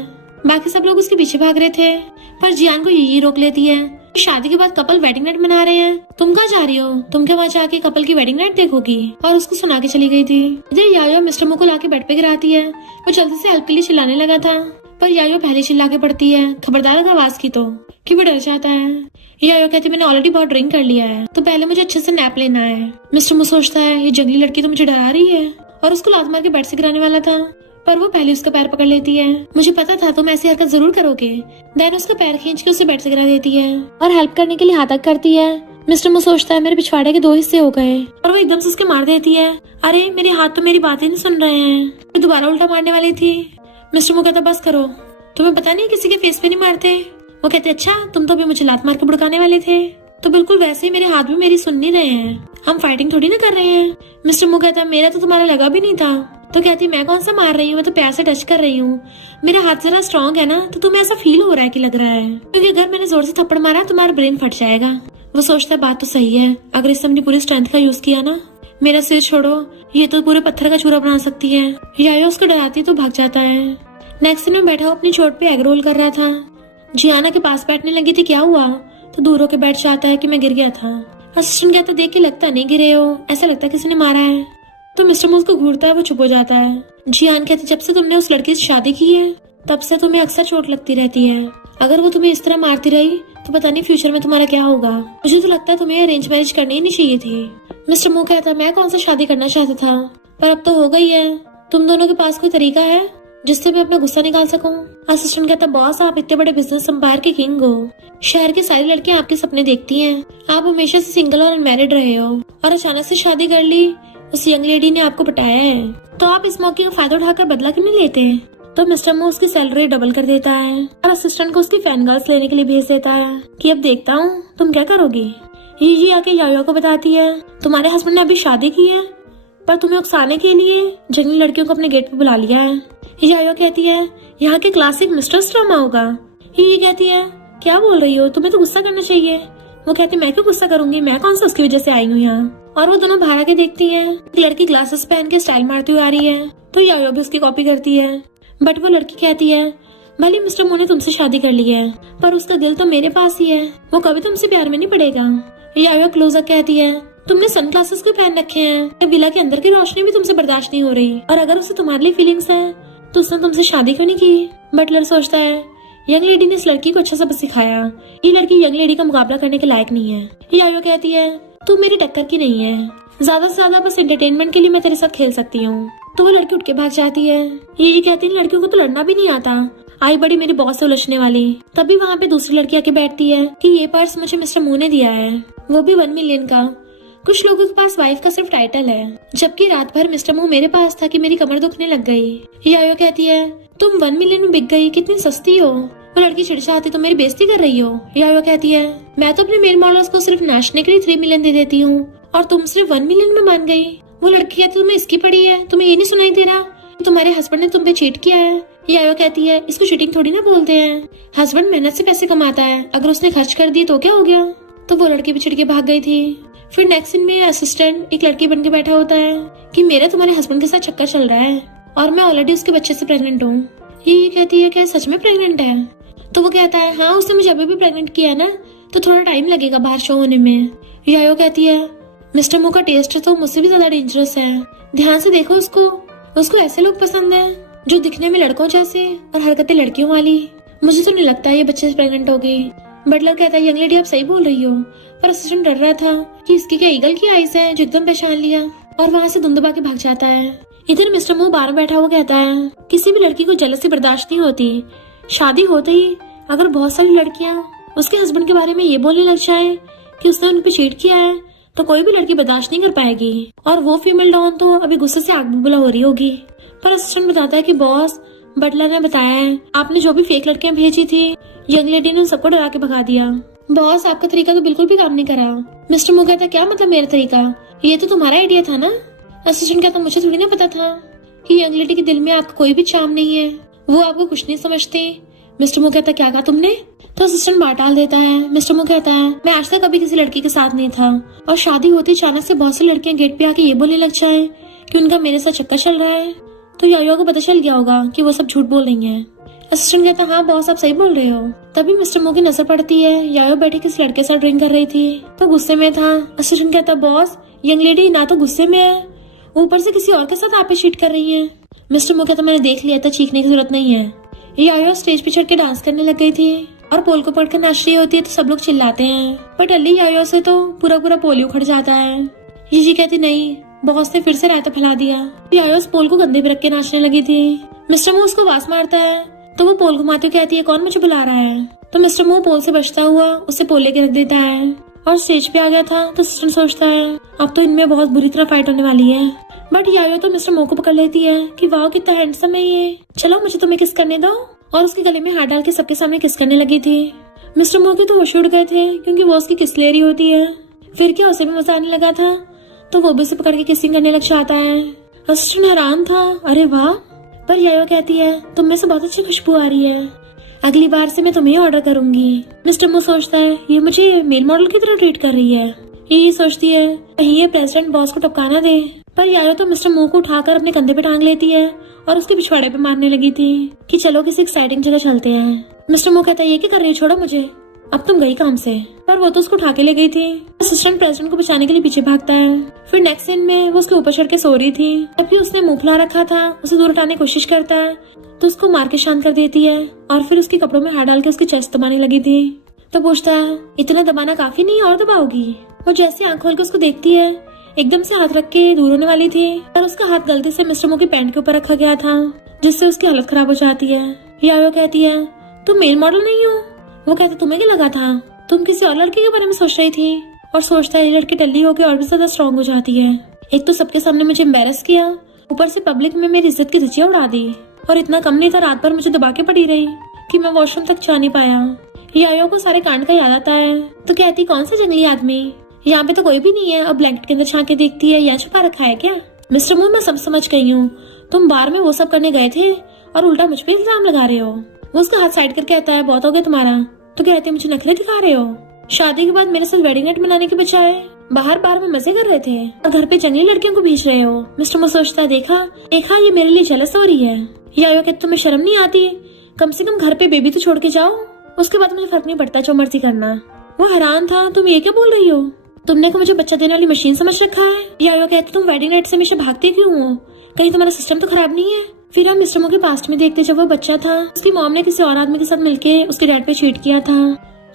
बाकी सब लोग उसके पीछे भाग रहे थे पर जियान को यही रोक लेती है। शादी के बाद कपल वेडिंग नाइट मना रहे हैं, तुम कहाँ जा रही हो? तुम क्या वहाँ जाके कपल की वेडिंग नाइट देखोगी? और उसको सुना के चली गई थी। इधर यायो मिस्टर मो को लाके बेड पे गिराती है, वो जल्दी से हेल्प के लिए चिल्लाने लगा था पर यायो पहले चिल्ला के पड़ती है, खबरदार अगर आवाज की तो, कि वो डर जाता है। यायो कहती मैंने ऑलरेडी बहुत ड्रिंक कर लिया है तो पहले मुझे अच्छे से नैप लेना है। मिस्टर मो सोचता है ये जंगली लड़की तो मुझे डरा रही है और उसको लात मार के बेड से गिराने वाला था पर वो पहले उसका पैर पकड़ लेती है। मुझे पता था तुम ऐसी हरकत जरूर करोगे। देन उसका पैर खींच के उसे बेड से गिरा देती है और हेल्प करने के लिए हाथ तक करती है। मिस्टर मो सोचता है मेरे पिछवाड़े के 2 हिस्से हो गए और वो एकदम से उसके मार देती है। अरे मेरे हाथ तो मेरी बातें नहीं सुन रहे हैं। मैं दोबारा उल्टा मारने वाली थी। मिस्टर मो कहता बस करो, तुम्हें पता नहीं किसी के फेस पे नहीं मारते। वो कहते अच्छा तुम तो अभी मुझे लात मार के भड़काने वाले थे, तो बिल्कुल वैसे ही मेरे हाथ भी मेरी सुन नहीं रहे हैं, हम फाइटिंग थोड़ी ना कर रहे हैं। मिस्टर मो कहता मेरा तो तुम्हारा लगा भी नहीं था। तो कहती मैं कौन सा मार रही हूँ, मैं तो प्यार से टच कर रही हूँ, मेरा हाथ जरा स्ट्रॉन्ग है ना तो तुम्हें ऐसा फील हो रहा है कि लग रहा है, क्योंकि अगर मैंने जोर से थप्पड़ मारा तुम्हारा ब्रेन फट जाएगा। वो सोचता है बात तो सही है, अगर इससे अपनी पूरी स्ट्रेंथ का यूज किया ना, मेरा सिर छोड़ो ये तो पूरे पत्थर का चूरा बना सकती है। यायो उसको डराती तो भाग जाता है। नेक्स्ट दिन में बैठा अपनी चोट पे एग रोल कर रहा था। जियाना के पास बैठने लगी थी क्या हुआ, तो दूर होके बैठ जाता है कि मैं गिर गया था। असिस्टेंट कहता देख के लगता नहीं गिरे हो, ऐसा लगता है किसी ने मारा है। तो मिस्टर मूस को घूरता है, वो चुप हो जाता है। जियान कहते जब से तुमने उस लड़की से शादी की है तब से तुम्हें अक्सर चोट लगती रहती है, अगर वो तुम्हें इस तरह मारती रही तो पता नहीं फ्यूचर में तुम्हारा क्या होगा। मुझे तो लगता है तुम्हें अरेंज मैरिज करनी ही नहीं चाहिए थी। मिस्टर मू कहता मैं कौन सा शादी करना चाहता था, पर अब तो हो गई है। तुम दोनों के पास कोई तरीका है जिससे मैं अपना गुस्सा निकाल सकूं? असिस्टेंट कहता बॉस आप इतने बड़े बिजनेस एम्पायर के किंग हो, शहर की सारी लड़कियां आपके सपने देखती हैं, आप हमेशा से सिंगल और अनमैरिड रहे हो और अचानक से शादी कर ली, उस यंग लेडी ने आपको पटाया है, तो आप इस मौके का फायदा उठाकर बदला क्यों नहीं लेते? तो मिस्टर मू उसकी सैलरी डबल कर देता है और असिस्टेंट को उसकी फैन गर्ल्स लेने के लिए भेज देता है कि अब देखता हूँ तुम क्या करोगी। ये आके यायो को बताती है तुम्हारे हस्बैंड ने अभी शादी की है पर तुम्हें उकसाने के लिए जंगली लड़कियों को अपने गेट पे बुला लिया है। यायो कहती है यहाँ के क्लासिक मिस्टर्स ड्रामा होगा। ये कहती है क्या बोल रही हो, तुम्हें तो गुस्सा करना चाहिए। वो कहती मैं क्यों गुस्सा करूंगी, मैं कौन सा उसकी वजह से आई हूँ यहाँ। और वो दोनों बाहर आके देखती हैं, एक लड़की ग्लासेस पहन के स्टाइल मारती हुई आ रही है, तो यायो भी उसकी कॉपी करती है। बट वो लड़की कहती है भले मिस्टर मू ने तुमसे शादी कर ली है पर उसका दिल तो मेरे पास ही है, वो कभी तुमसे प्यार में नहीं पड़ेगा। यायो क्लोजअप कहती है तुमने सन ग्लासेस क्यों पहन रखे हैं, विला के अंदर की रोशनी भी तुमसे बर्दाश्त नहीं हो रही, और अगर उसे तुम्हारे लिए फीलिंग्स है तो उसने तुमसे शादी क्यों नहीं की। बटलर सोचता है यंग लेडी ने इस लड़की को अच्छा सबक सिखाया, ये लड़की यंग लेडी का मुकाबला करने के लायक नहीं है। यायो कहती है तू मेरी टक्कर की नहीं है, ज्यादा से ज्यादा बस एंटरटेनमेंट के लिए मैं तेरे साथ खेल सकती हूँ। तो वो लड़की उठ के भाग जाती है। ये कहती है लड़कियों को तो लड़ना भी नहीं आता, आई बड़ी मेरी बॉस से उलझने वाली। तभी वहाँ पे दूसरी लड़की आके बैठती है कि ये पर्स मुझे मिस्टर मू ने दिया है, वो भी 1 मिलियन का। कुछ लोगों के पास वाइफ का सिर्फ टाइटल है, जबकि रात भर मिस्टर मू मेरे पास था कि मेरी कमर दुखने लग गई। यायो कहती है तुम 1 मिलियन में बिक गई, कितनी सस्ती हो। वो लड़की चिड़चाती तो मेरी बेइज्जती कर रही हो। यायो कहती है मैं तो अपने मेल मॉडल्स को सिर्फ नाचने के लिए 3 मिलियन दे देती हूँ और तुम सिर्फ 1 मिलियन में मान गई। वो लड़की कहती तुम्हें इसकी पड़ी है, तुम्हें ये नहीं सुनाई दे रहा तुम्हारे हस्बैंड ने तुम पे चीट किया है। यायो कहती है इसको चीटिंग थोड़ी ना बोलते हैं, हस्बैंड मेहनत से पैसे कमाता है, अगर उसने खर्च कर दिए तो क्या हो गया। तो वो लड़की भी चिढ़ के भाग गई थी। फिर नेक्स्ट सीन में असिस्टेंट एक लड़की बन के बैठा होता है कि मेरा तुम्हारे हस्बैंड के साथ चक्कर चल रहा है और मैं ऑलरेडी उसके बच्चे से प्रेग्नेंट हूँ। ये कहती है क्या सच में प्रेग्नेंट है। तो वो कहता है हाँ उसने मुझे अभी भी प्रेग्नेंट किया ना, तो थोड़ा टाइम लगेगा बाहर शो होने में। यायो कहती है मिस्टर मो का टेस्ट तो मुझसे भी ज्यादा डेंजरस है, ध्यान से देखो उसको ऐसे लोग पसंद है जो दिखने में लड़कों जैसे और हरकतें लड़कियों वाली। मुझे तो नहीं लगता ये बच्चे से प्रेग्नेंट होगी। बटलर कहता है यंग लेडी आप सही बोल रही हो, पर असिस्टेंट डर रहा था कि इसकी क्या ईगल की आइज है जो एकदम पहचान लिया और वहाँ से धुंधबा के भाग जाता है। इधर मिस्टर मो बाहर बैठा हुआ कहता है किसी भी लड़की को जेलसी बर्दाश्त नहीं होती, शादी होते ही अगर बहुत सारी लड़कियां उसके हस्बैंड के बारे में ये बोलने लग जाए कि उसने उन पे चीट किया है तो कोई भी लड़की बर्दाश्त नहीं कर पाएगी, और वो फीमेल डॉन तो अभी गुस्से से आग बबूला हो रही होगी। पर असिस्टेंट बताता है कि बॉस बटलर ने बताया है आपने जो भी फेक लड़कियां भेजी थी यंग लेडी ने उन सबको डरा के भगा दिया। बॉस आपका तरीका तो बिल्कुल भी काम नहीं करा। मिस्टर मो कहता क्या मतलब मेरा तरीका, ये तो तुम्हारा आइडिया था ना। असिस्टेंट कहता मुझे थोड़ी ना पता था कि यंग लेडी के दिल में आपका कोई भी चार्म नहीं है, वो आपको कुछ नहीं समझते। मिस्टर मो कहता क्या कहा तुमने। तो असिस्टेंट बात टाल देता है। मिस्टर मो कहता है मैं आज तक कभी किसी लड़की के साथ नहीं था और शादी होती अचानक से बहुत सी लड़कियां गेट पे आके ये बोलने लग जाए कि उनका मेरे साथ चक्कर चल रहा है, तो यायो को पता चल गया होगा कि वो सब झूठ बोल रही हैं। असिस्टेंट कहता हाँ बॉस आप सही बोल रहे हो। तभी मिस्टर मो की नजर पड़ती है यायो बैठी किसी लड़के साथ ड्रिंक कर रही थी तो गुस्से में था। असिस्टेंट कहता बॉस यंग लेडी ना तो गुस्से में है ऊपर से किसी और के साथ आप पे चीट कर रही है। मिस्टर मो कहता मैंने देख लिया था, चीखने की जरूरत नहीं है। यायो स्टेज पे चढ़ के डांस करने लग गई थी और पोल को पकड़कर नाच रही होती है तो सब लोग चिल्लाते हैं, पर टल्ली यायो से तो पूरा पोल उखड़ जाता है। जी कहती नहीं, बॉस ने फिर से रायता फैला दिया। यायो उस पोल को कंधे पे रख के नाचने लगी थी। मिस्टर मो उसको वास मारता है तो वो पोल घुमाते हुए कहती है कौन मुझे बुला रहा है। तो मिस्टर मो पोल से बचता हुआ उसे पोल लेके रख देता है और स्टेज पे आ गया था। तो असिस्टेंट सोचता है अब तो इनमें बहुत बुरी तरह फाइट होने वाली है, बट यायो तो मिस्टर मो को पकड़ लेती है कि वाह कितना हैंडसम है ये, चलो मुझे तुम्हें किस करने दो, और उसके गले में हाथ डाल के सबके सामने किस करने लगी थी। मिस्टर मो के तो होश उड़ गए थे क्योंकि वो उसकी किस ले रही होती है। फिर क्या उसे भी मजा आने लगा था तो वो भी उसे पकड़ के किसिंग करने लग जाता है। असिस्टेंट हैरान था, अरे वाह। पर यायो कहती है तुम में से बहुत अच्छी खुशबू आ रही है, अगली बार से मैं तुम्हें ऑर्डर करूंगी। मिस्टर मो सोचता है ये मुझे मेल मॉडल की तरह ट्रीट कर रही है। यही सोचती है कहीं ये प्रेसिडेंट बॉस को टपकाना दे, पर यायो तो मिस्टर मो को उठाकर अपने कंधे पे टांग लेती है और उसके पिछवाड़े पे मारने लगी थी कि चलो किसी एक्साइटिंग जगह चलते हैं। मिस्टर मो कहता है ये क्या कर रही है, छोड़ो मुझे, अब तुम गई काम से। पर वो तो उसको उठा के ले गई थी। असिस्टेंट प्रेसिडेंट को बचाने के लिए पीछे भागता है। फिर नेक्स्ट सीन में वो उसके ऊपर चढ़ के सो रही थी, तभी उसने मुंह फुला रखा था, उसे दूर हटाने की कोशिश करता है तो उसको मार के शांत कर देती है और फिर उसके कपड़ों में हाथ डाल के उसकी चेस्ट दबाने लगी थी। तो पूछता है इतना दबाना काफी नहीं और दबाओगी। और जैसे आंख खोल के उसको देखती है एकदम से हाथ रख के दूर होने वाली थी और उसका हाथ गलती से मिस्टर मो की पैंट के ऊपर रखा गया था जिससे उसकी हालत खराब हो जाती है। यायो कहती है तुम मेल मॉडल नहीं हो। वो कहते तुम्हें क्या लगा था, तुम किसी और लड़के के बारे में सोच रही थी। और सोचता है ये लड़की टल्ली होकर और भी ज्यादा स्ट्रॉन्ग हो जाती है। एक तो सबके सामने मुझे एम्बेरस किया, ऊपर से पब्लिक में मेरी इज्जत की धज्जियां उड़ा दी, और इतना कम नहीं था रात भर मुझे दबा के पड़ी रही कि मैं वॉशरूम तक जा नहीं पाया। यायो को सारे कांड का याद आता है तो कहती कौन सा जंगली आदमी, यहाँ पे तो कोई भी नहीं है। अब ब्लैंकेट के अंदर झांक के देखती है, यहाँ छुपा रखा है क्या। मिस्टर मो मैं सब समझ गई हूँ, तुम बार में वो सब करने गए थे और उल्टा मुझ पे इल्जाम लगा रहे हो। वो उसका हाथ साइड करके कहता है बहुत हो गया तुम्हारा। तो कहते मुझे नखरे दिखा रहे हो, शादी के बाद मेरे साथ वेडिंग नाइट मनाने के बजाय बाहर बार में मजे कर रहे थे और घर पे जंगली लड़कियों को भेज रहे हो। मिस्टर मो सोचता है देखा ये मेरे लिए जलस हो रही है। यायो कहते तुम्हें शर्म नहीं आती, कम से कम घर पे बेबी तो छोड़ के जाओ, उसके बाद मुझे फर्क नहीं पड़ता जो मर्जी करना। वो हैरान था तुम ये क्या बोल रही हो, तुमने को मुझे बच्चा देने वाली मशीन समझ रखा है। यायो कहते तुम वेडिंग नाइट से हमेशा भागते क्यों हो, कहीं तुम्हारा सिस्टम तो खराब नहीं है। फिर हम मिस्टर मो के पास्ट में देखते जब वो बच्चा था उसकी मॉम ने किसी और आदमी के साथ मिलके उसके डैड पे चीट किया था।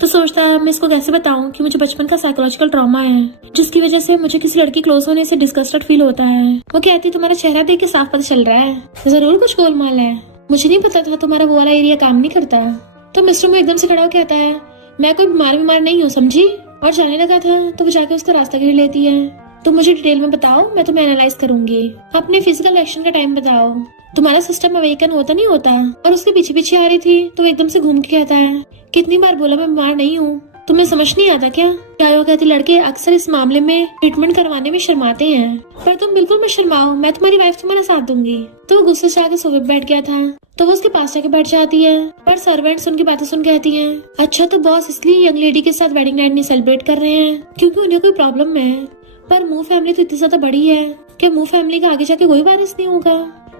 तो सोचता है मैं इसको कैसे बताऊं कि मुझे बचपन का साइकोलॉजिकल ट्रॉमा है जिसकी वजह से मुझे किसी लड़की क्लोज होने से डिस्गस्टेड फील होता है। वो कहती तुम्हारा चेहरा देख के साफ पता चल रहा है जरूर कुछ गोलमाल है, मुझे नहीं पता था तुम्हारा वो वाला एरिया काम नहीं करता। तो मिस्टर मो एकदम से खड़ा होकर कहता है मैं कोई बीमार नहीं हूँ समझी, और जाने लगा था तो वो जाके उसका रास्ता घेर लेती है। तुम मुझे डिटेल में बताओ, मैं तुम्हें एनालाइज करूंगी, अपने फिजिकल एक्शन का टाइम बताओ, तुम्हारा सिस्टम अवेकन होता नहीं होता। और उसके पीछे पीछे आ रही थी तो वो एकदम से घूम के कहता है कितनी बार बोला मैं बीमार नहीं हूँ, तुम्हें समझ नहीं आता क्या? यायो कहती लड़के अक्सर इस मामले में ट्रीटमेंट करवाने में शर्माते हैं, पर तुम बिल्कुल मत शर्माओ, मैं तुम्हारी वाइफ तुम्हारा साथ दूंगी। तो वो गुस्से से आके सोफे पे बैठ गया था, तो वो उसके पास जाके बैठ जाती है, पर सर्वेंट्स उनकी बातें सुन कहती हैं, अच्छा तो बॉस इसलिए यंग लेडी के साथ वेडिंग नाइट नहीं सेलिब्रेट कर रहे हैं क्योंकि उन्हें कोई प्रॉब्लम है। पर मू फैमिली तो इतनी ज्यादा बड़ी है कि मू फैमिली का आगे जाके कोई वारिस नहीं होगा।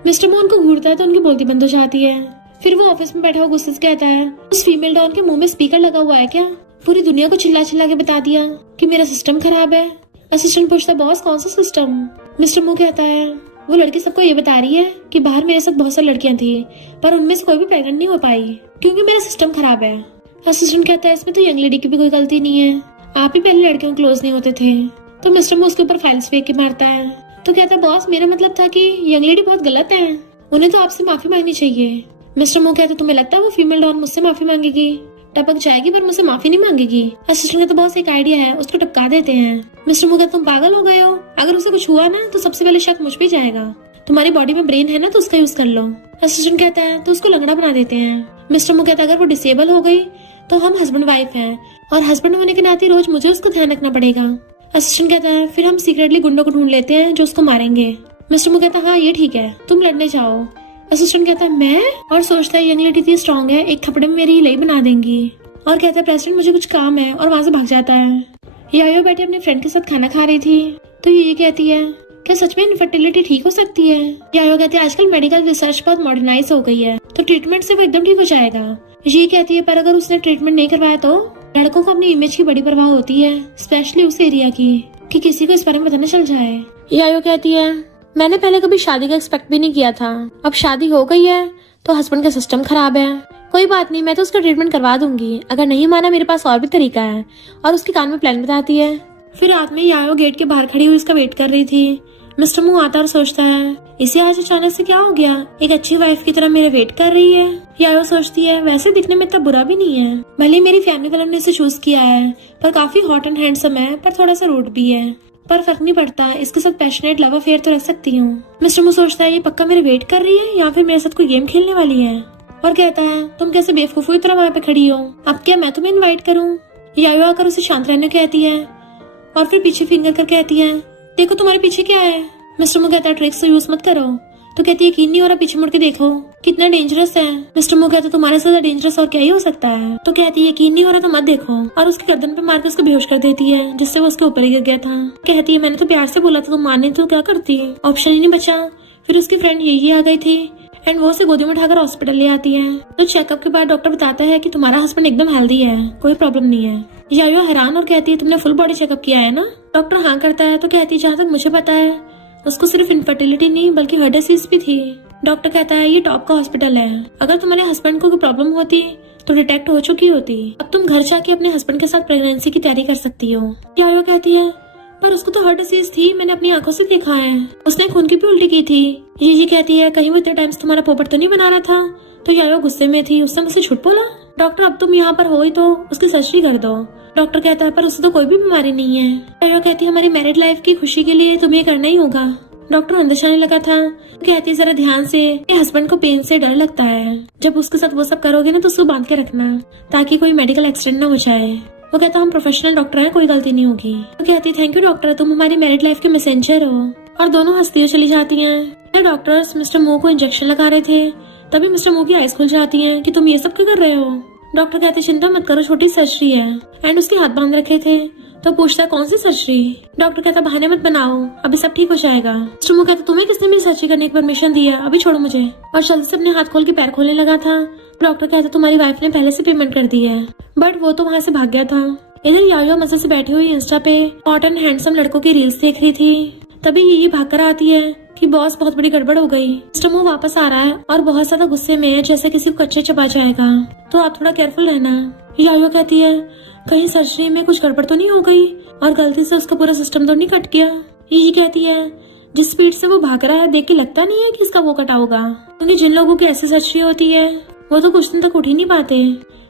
मिस्टर मू उनको घूरता है तो उनकी बोलती बंद हो जाती है। फिर वो ऑफिस में बैठा हुआ गुस्से से कहता है, उस फीमेल डॉन के मुंह में स्पीकर लगा हुआ है क्या? पूरी दुनिया को चिल्ला चिल्ला के बता दिया कि मेरा सिस्टम खराब है। असिस्टेंट पूछता, बॉस कौन सा सिस्टम? मिस्टर मू कहता है, वो लड़की सबको ये बता रही है कि बाहर मेरे साथ बहुत सारी लड़कियां थी पर उनमें से कोई भी प्रेग्नेंट नहीं हो पाई क्योंकि मेरा सिस्टम खराब है। असिस्टेंट कहता है, इसमें तो यंग लेडी की भी कोई गलती नहीं है, आप ही पहले लड़कियों को क्लोज नहीं होते थे। तो मिस्टर मू उसके ऊपर फाइल्स फेंक के मारता है। तो कहता है, बॉस मेरा मतलब था कि यंग लेडी बहुत गलत है, उन्हें तो आपसे माफी मांगनी चाहिए। मिस्टर मू कहता है, तुम्हें लगता है वो फीमेल डॉन मुझसे माफी मांगेगी? टपक जाएगी पर मुझसे माफी नहीं मांगेगी। असिस्टेंट कहता, बॉस एक आइडिया है, उसको टपका देते हैं। मिस्टर मू कहता, तुम पागल हो गए हो, अगर उसे कुछ हुआ ना तो सबसे पहले शक मुझ पे जाएगा, तुम्हारी बॉडी में ब्रेन है ना तो उसका यूज कर लो। असिस्टेंट कहता है, तो उसको लंगड़ा बना देते हैं। मिस्टर मू कहता है, अगर वो डिसेबल हो गई तो हम हस्बैंड वाइफ हैं और हस्बैंड होने के नाते रोज मुझे उसका ध्यान रखना पड़ेगा। असिस्टेंट कहता है, फिर हम सीक्रेटली गुंडों को ढूंढ लेते हैं जो उसको मारेंगे। मिस्टर मू कहता है, हाँ ये ठीक है, तुम लड़ने जाओ। असिस्टेंट कहता है, मैं? और सोचता है यंग लेडी इतनी स्ट्रॉन्ग है, एक थपड़े में मेरी हिलाई बना देंगी। और कहता है, प्रेसिडेंट मुझे कुछ काम है, और वहाँ से भाग जाता है। यायो बैठे अपने फ्रेंड के साथ खाना खा रही थी तो ये कहती है, क्या सच में इनफर्टिलिटी ठीक हो सकती है? यायो कहती है, आजकल मेडिकल रिसर्च बहुत मॉडर्नाइज हो गई है तो ट्रीटमेंट से वो एकदम ठीक हो जाएगा। ये कहती है, पर अगर उसने ट्रीटमेंट नहीं करवाया तो? लड़कों को अपनी इमेज की बड़ी परवाह होती है, स्पेशली उस एरिया की, कि किसी को इस बारे में पता न चल जाए। यायो कहती है, मैंने पहले कभी शादी का एक्सपेक्ट भी नहीं किया था, अब शादी हो गई है तो हस्बैंड का सिस्टम खराब है, कोई बात नहीं, मैं तो उसका ट्रीटमेंट करवा दूंगी, अगर नहीं माना मेरे पास और भी तरीका है। और उसके कान में प्लान बताती है। फिर रात में यायो गेट के बाहर खड़ी हुई उसका वेट कर रही थी। मिस्टर मू आता और सोचता है, इसे आज अचानक से क्या हो गया, एक अच्छी वाइफ की तरह मेरे वेट कर रही है। यायो सोचती है, वैसे दिखने में इतना बुरा भी नहीं है, भले मेरी फैमिली वालों ने इसे चूज किया है, पर काफी हॉट एंड हैंडसम है, पर थोड़ा सा रूड भी है, पर फर्क नहीं पड़ता, इसके साथ पैशनेट लव अफेयर तो रख सकती हूँ। मिस्टर मू सोचता है, ये पक्का मेरे वेट कर रही है या फिर मेरे साथ कोई गेम खेलने वाली है। और कहता है, तुम कैसे बेवकूफों की तरह वहाँ पे खड़ी हो, अब क्या मैं तुम्हें इनवाइट करूँ? यायो आकर उसे शांत रहने को कहती है और फिर पीछे फिंगर कर कहती है, देखो तुम्हारे पीछे क्या है। मिस्टर मू कहता है, ट्रिक्स तो यूज मत करो। तो कहती है, यकीन नहीं हो रहा, पीछे मुड़ के देखो कितना डेंजरस है। मिस्टर मू कहता है, तुम्हारे से डेंजरस और क्या ही हो सकता है। तो कहती है, यकीन नहीं हो रहा तो मत देखो, और उसकी गर्दन पे मार के उसको बेहोश कर देती है, जिससे वो उसके ऊपर ही गिर गया था। कहती है, मैंने तो प्यार से बोला था, तुम मानने तो क्या करती, ऑप्शन ही नहीं बचा। फिर उसकी फ्रेंड यही आ गई थी एंड वो उसे गोदी में उठाकर हॉस्पिटल ले आती है। तो चेकअप के बाद डॉक्टर बताता है कि तुम्हारा हस्बैंड एकदम हेल्दी है, कोई प्रॉब्लम नहीं है। यायो हैरान और कहती है, तुमने फुल बॉडी चेकअप किया है ना? डॉक्टर हाँ करता है। तो कहती है, जहाँ तक मुझे पता है उसको सिर्फ इनफर्टिलिटी नहीं बल्कि हार्ट डिसीज भी थी। डॉक्टर कहता है, ये टॉप का हॉस्पिटल है, अगर तुम्हारे हस्बैंड को कोई प्रॉब्लम होती तो डिटेक्ट हो चुकी होती, अब तुम घर जाके अपने हस्बैंड के साथ प्रेगनेंसी की तैयारी कर सकती हो। यायो कहती है, पर उसको तो हार्ट डिसीज थी, मैंने अपनी आंखों से देखा है, उसने खून की भी उल्टी की थी। ये कहती है, कहीं वो इतने टाइम से तुम्हारा पोपट तो नहीं बना रहा था? तो यायो गुस्से में थी, उसने मुझसे झूठ बोला। डॉक्टर, अब तुम यहाँ पर हो ही तो उसकी सर्जरी कर दो। डॉक्टर कहता है, पर उसे तो कोई भी बीमारी नहीं है। यायो कहती है, हमारी मैरिड लाइफ की खुशी के लिए तुम्हें करना ही होगा। डॉक्टर अंदर जाने लगा था। कहती है, जरा ध्यान से, हस्बैंड को पेन से डर लगता है, जब उसके साथ वो सब करोगे ना तो उसको बांध के रखना ताकि कोई मेडिकल एक्सीडेंट ना हो जाए। वो कहता, हम प्रोफेशनल डॉक्टर हैं, कोई गलती नहीं होगी। वो कहती, थैंक यू डॉक्टर, तुम हमारी मैरिड लाइफ के मैसेंजर हो। और दोनों हंसती हुई चली जाती हैं। डॉक्टर्स मिस्टर मू को इंजेक्शन लगा रहे थे, तभी मिस्टर मू की आइज खुल जाती हैं कि तुम ये सब क्यों कर रहे हो। डॉक्टर कहते, चिंता मत करो, छोटी सर्जरी है। एंड उसके हाथ बांध रखे थे। तो पूछता, कौन सी सर्जरी? डॉक्टर कहता, बहाने मत बनाओ, अभी सब ठीक हो जाएगा। मिस्टर मू कहता, तुम्हें किसने मेरी सर्जरी करने की परमिशन दिया, अभी छोड़ो मुझे। और जल्दी से अपने हाथ खोल के पैर खोलने लगा था। डॉक्टर कहता, तुम्हारी वाइफ ने पहले से पेमेंट कर दी है, बट वो तो वहाँ से भाग गया था। इधर यायो मजे से बैठी हुई इंस्टा पे हॉट एंड हैंडसम लड़कों की रील्स देख रही थी, तभी यही भाग कर आती है कि बॉस, बहुत बड़ी गड़बड़ हो गई। मिस्टर मू वापस आ रहा है और बहुत ज्यादा गुस्से में है, जैसे किसी को कच्चे चबा जाएगा, तो आप थोड़ा केयरफुल रहना। यायो कहती है, कहीं सर्जरी में कुछ गड़बड़ तो नहीं हो गई और गलती से उसका पूरा सिस्टम तो नहीं कट गया। यही कहती है, जिस स्पीड से वो भाग रहा है देख के लगता नहीं है कि इसका वो कटा होगा, क्योंकि जिन लोगों की ऐसी सर्जरी होती है वो तो कुछ दिन तक उठ ही नहीं पाते।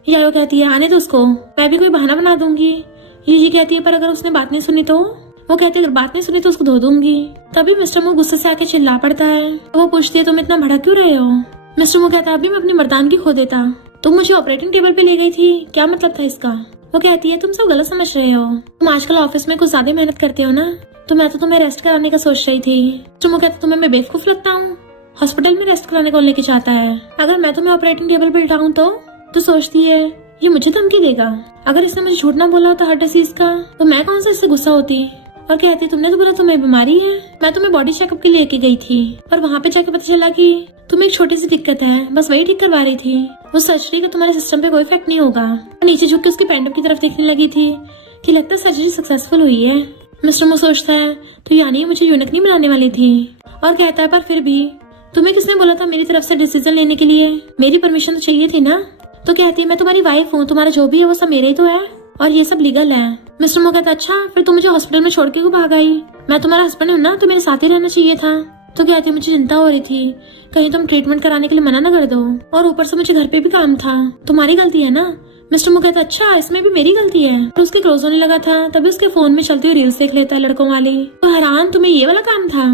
यायो कहती है, आने दो उसको, मैं भी कोई बहाना बना दूंगी। यही कहती है, पर अगर उसने बात नहीं सुनी तो? वो कहती है, अगर बात नहीं सुनी तो उसको धो दूंगी। तभी मिस्टर मू गुस्से से आके चिल्ला पड़ता है। वो पूछती है, तुम इतना भड़क क्यों रहे हो? मिस्टर मू कहता है, अभी मैं अपनी मर्दानगी खो देता, तुम मुझे ऑपरेटिंग टेबल पे ले गई थी, क्या मतलब था इसका? वो कहती है तुम सब गलत समझ रहे हो, तुम आजकल ऑफिस में कुछ ज्यादा मेहनत करते हो ना, तो मैं तो तुम्हें रेस्ट कराने का सोच रही थी। वो कहता तुम्हें मैं बेवकूफ लगता हूँ, हॉस्पिटल में रेस्ट कराने को लेके चाहता है। अगर मैं तुम्हें ऑपरेटिंग टेबल पे बिठाऊं तो सोचती है ये मुझे धमकी देगा। अगर इसने मुझे झूठ ना बोला होता हर डिसीज का, तो मैं कौन सा इससे गुस्सा होती। और कहती तुमने तो बोला तुम्हें बीमारी है, मैं तुम्हें बॉडी चेकअप के लिए लेके गई थी और वहाँ पे जाके पता चला कि तुम्हें एक छोटी सी दिक्कत है, बस वही ठीक करवा रही थी। वो सर्जरी का तुम्हारे सिस्टम पे कोई इफेक्ट नहीं होगा। नीचे झुक के उसके पेंडम की तरफ देखने लगी थी कि लगता है सर्जरी सक्सेसफुल हुई है। मिस्टर मो सोचता है तो यानी मुझे यूनिक नहीं बनाने वाली थी। और कहता है पर फिर भी तुम्हें किसने बोला था मेरी तरफ से डिसीजन लेने के लिए, मेरी परमिशन तो चाहिए थी ना। तो कहती है मैं तुम्हारी वाइफ हूँ, तुम्हारा जो भी है वो सब मेरे ही तो है और ये सब लीगल है। मिस्टर मो कहता अच्छा फिर तुम मुझे हॉस्पिटल में छोड़ के क्यों भाग आई, मैं तुम्हारा हस्बैंड हूँ ना, तो मेरे साथ ही रहना चाहिए था। तो कहती है मुझे चिंता हो रही थी कहीं तुम ट्रीटमेंट कराने के लिए मना न कर दो, और ऊपर से मुझे घर पे भी काम था, तुम्हारी गलती है ना। मिस्टर मो कहता अच्छा इसमें भी मेरी गलती है। तो उसके क्लोज होने लगा था तभी उसके फोन में चलती हुई रील्स देख लेता है लड़कों वाली। तो हैरान तुम्हें ये वाला काम था।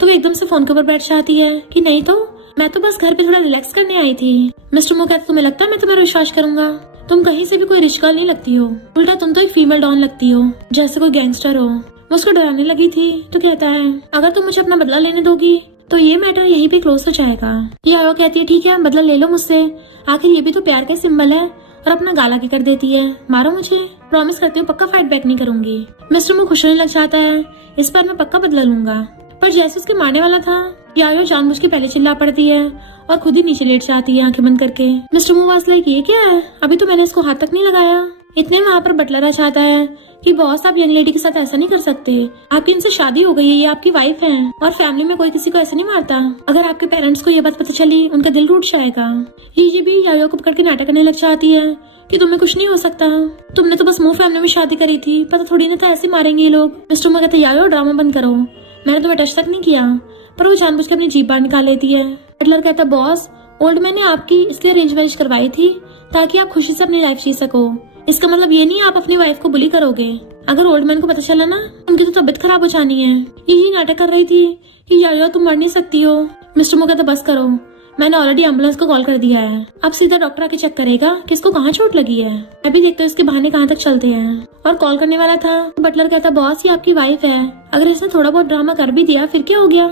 तो वो एकदम से फोन के ऊपर बैठ जाती है कि नहीं तो मैं तो बस घर पे थोड़ा रिलैक्स करने आई थी। मिस्टर मो कहता तुम्हें लगता है मैं तुम्हारा विश्वास करूंगा, तुम कहीं से भी कोई रिच गर्ल नहीं लगती हो, उल्टा तुम तो एक फीमेल डॉन लगती हो, जैसे कोई गैंगस्टर हो। वो उसको डराने लगी थी। तो कहता है अगर तुम मुझे अपना बदला लेने दोगी तो ये मैटर यहीं पे क्लोज हो जाएगा। यायो कहती है ठीक है बदला ले लो मुझसे, आखिर ये भी तो प्यार का सिंबल है। और अपना गाला के कर देती है मारो मुझे, प्रॉमिस करती हूँ पक्का फाइट बैक नहीं करूंगी। मिस्टर मो खुश होने लग जाता है इस बार मैं पक्का बदला लूंगा। पर जैसे उसके मारने वाला था यायो जानबूझ के पहले चिल्ला पड़ती है और खुद ही नीचे लेट जाती है आंखें बंद करके। मिस्टर मो वाज लाइक ये क्या है, अभी तो मैंने इसको हाथ तक नहीं लगाया। इतने वहाँ पर बटलर आ जाता है कि बॉस आप यंग लेडी के साथ ऐसा नहीं कर सकते, आपकी इनसे शादी हो गई है, ये आपकी वाइफ है और फैमिली में कोई किसी को ऐसा नहीं मारता। अगर आपके पेरेंट्स को ये बात पता चली उनका दिल टूट जाएगा। ये भी यायो को पकड़ के नाटक करने लग जाती है कि तुम्हें कुछ नहीं हो सकता, तुमने तो बस मुंह फैमिली में शादी करी थी, पता थोड़ी ना था ऐसे मारेंगे ये लोग। मिस्टर मो कहते यायो ड्रामा बंद करो, मैंने तुम्हें टच तक नहीं किया। पर वो जानबूझ के अपनी जीभ बाहर निकाल लेती है। बटलर कहता बॉस ओल्ड मैन ने आपकी इसलिए अरेंज मैरिज करवाई थी ताकि आप खुशी से अपनी लाइफ जी सको, इसका मतलब ये नहीं आप अपनी वाइफ को बुली करोगे। अगर ओल्ड मैन को पता चला ना उनकी तो तबीयत खराब हो जानी है। यही नाटक कर रही थी कि यायो तुम मर नहीं सकती हो। मिस्टर मो कहता बस करो, मैंने ऑलरेडी एम्बुलेंस को कॉल कर दिया है, अब सीधा डॉक्टर आके चेक करेगा कि इसको कहाँ चोट लगी है। अभी देखते हैं इसके बहाने कहाँ तक चलते हैं। और कॉल करने वाला था तो बटलर कहता बॉस ये आपकी वाइफ है, अगर इसने थोड़ा बहुत ड्रामा कर भी दिया फिर क्या हो गया,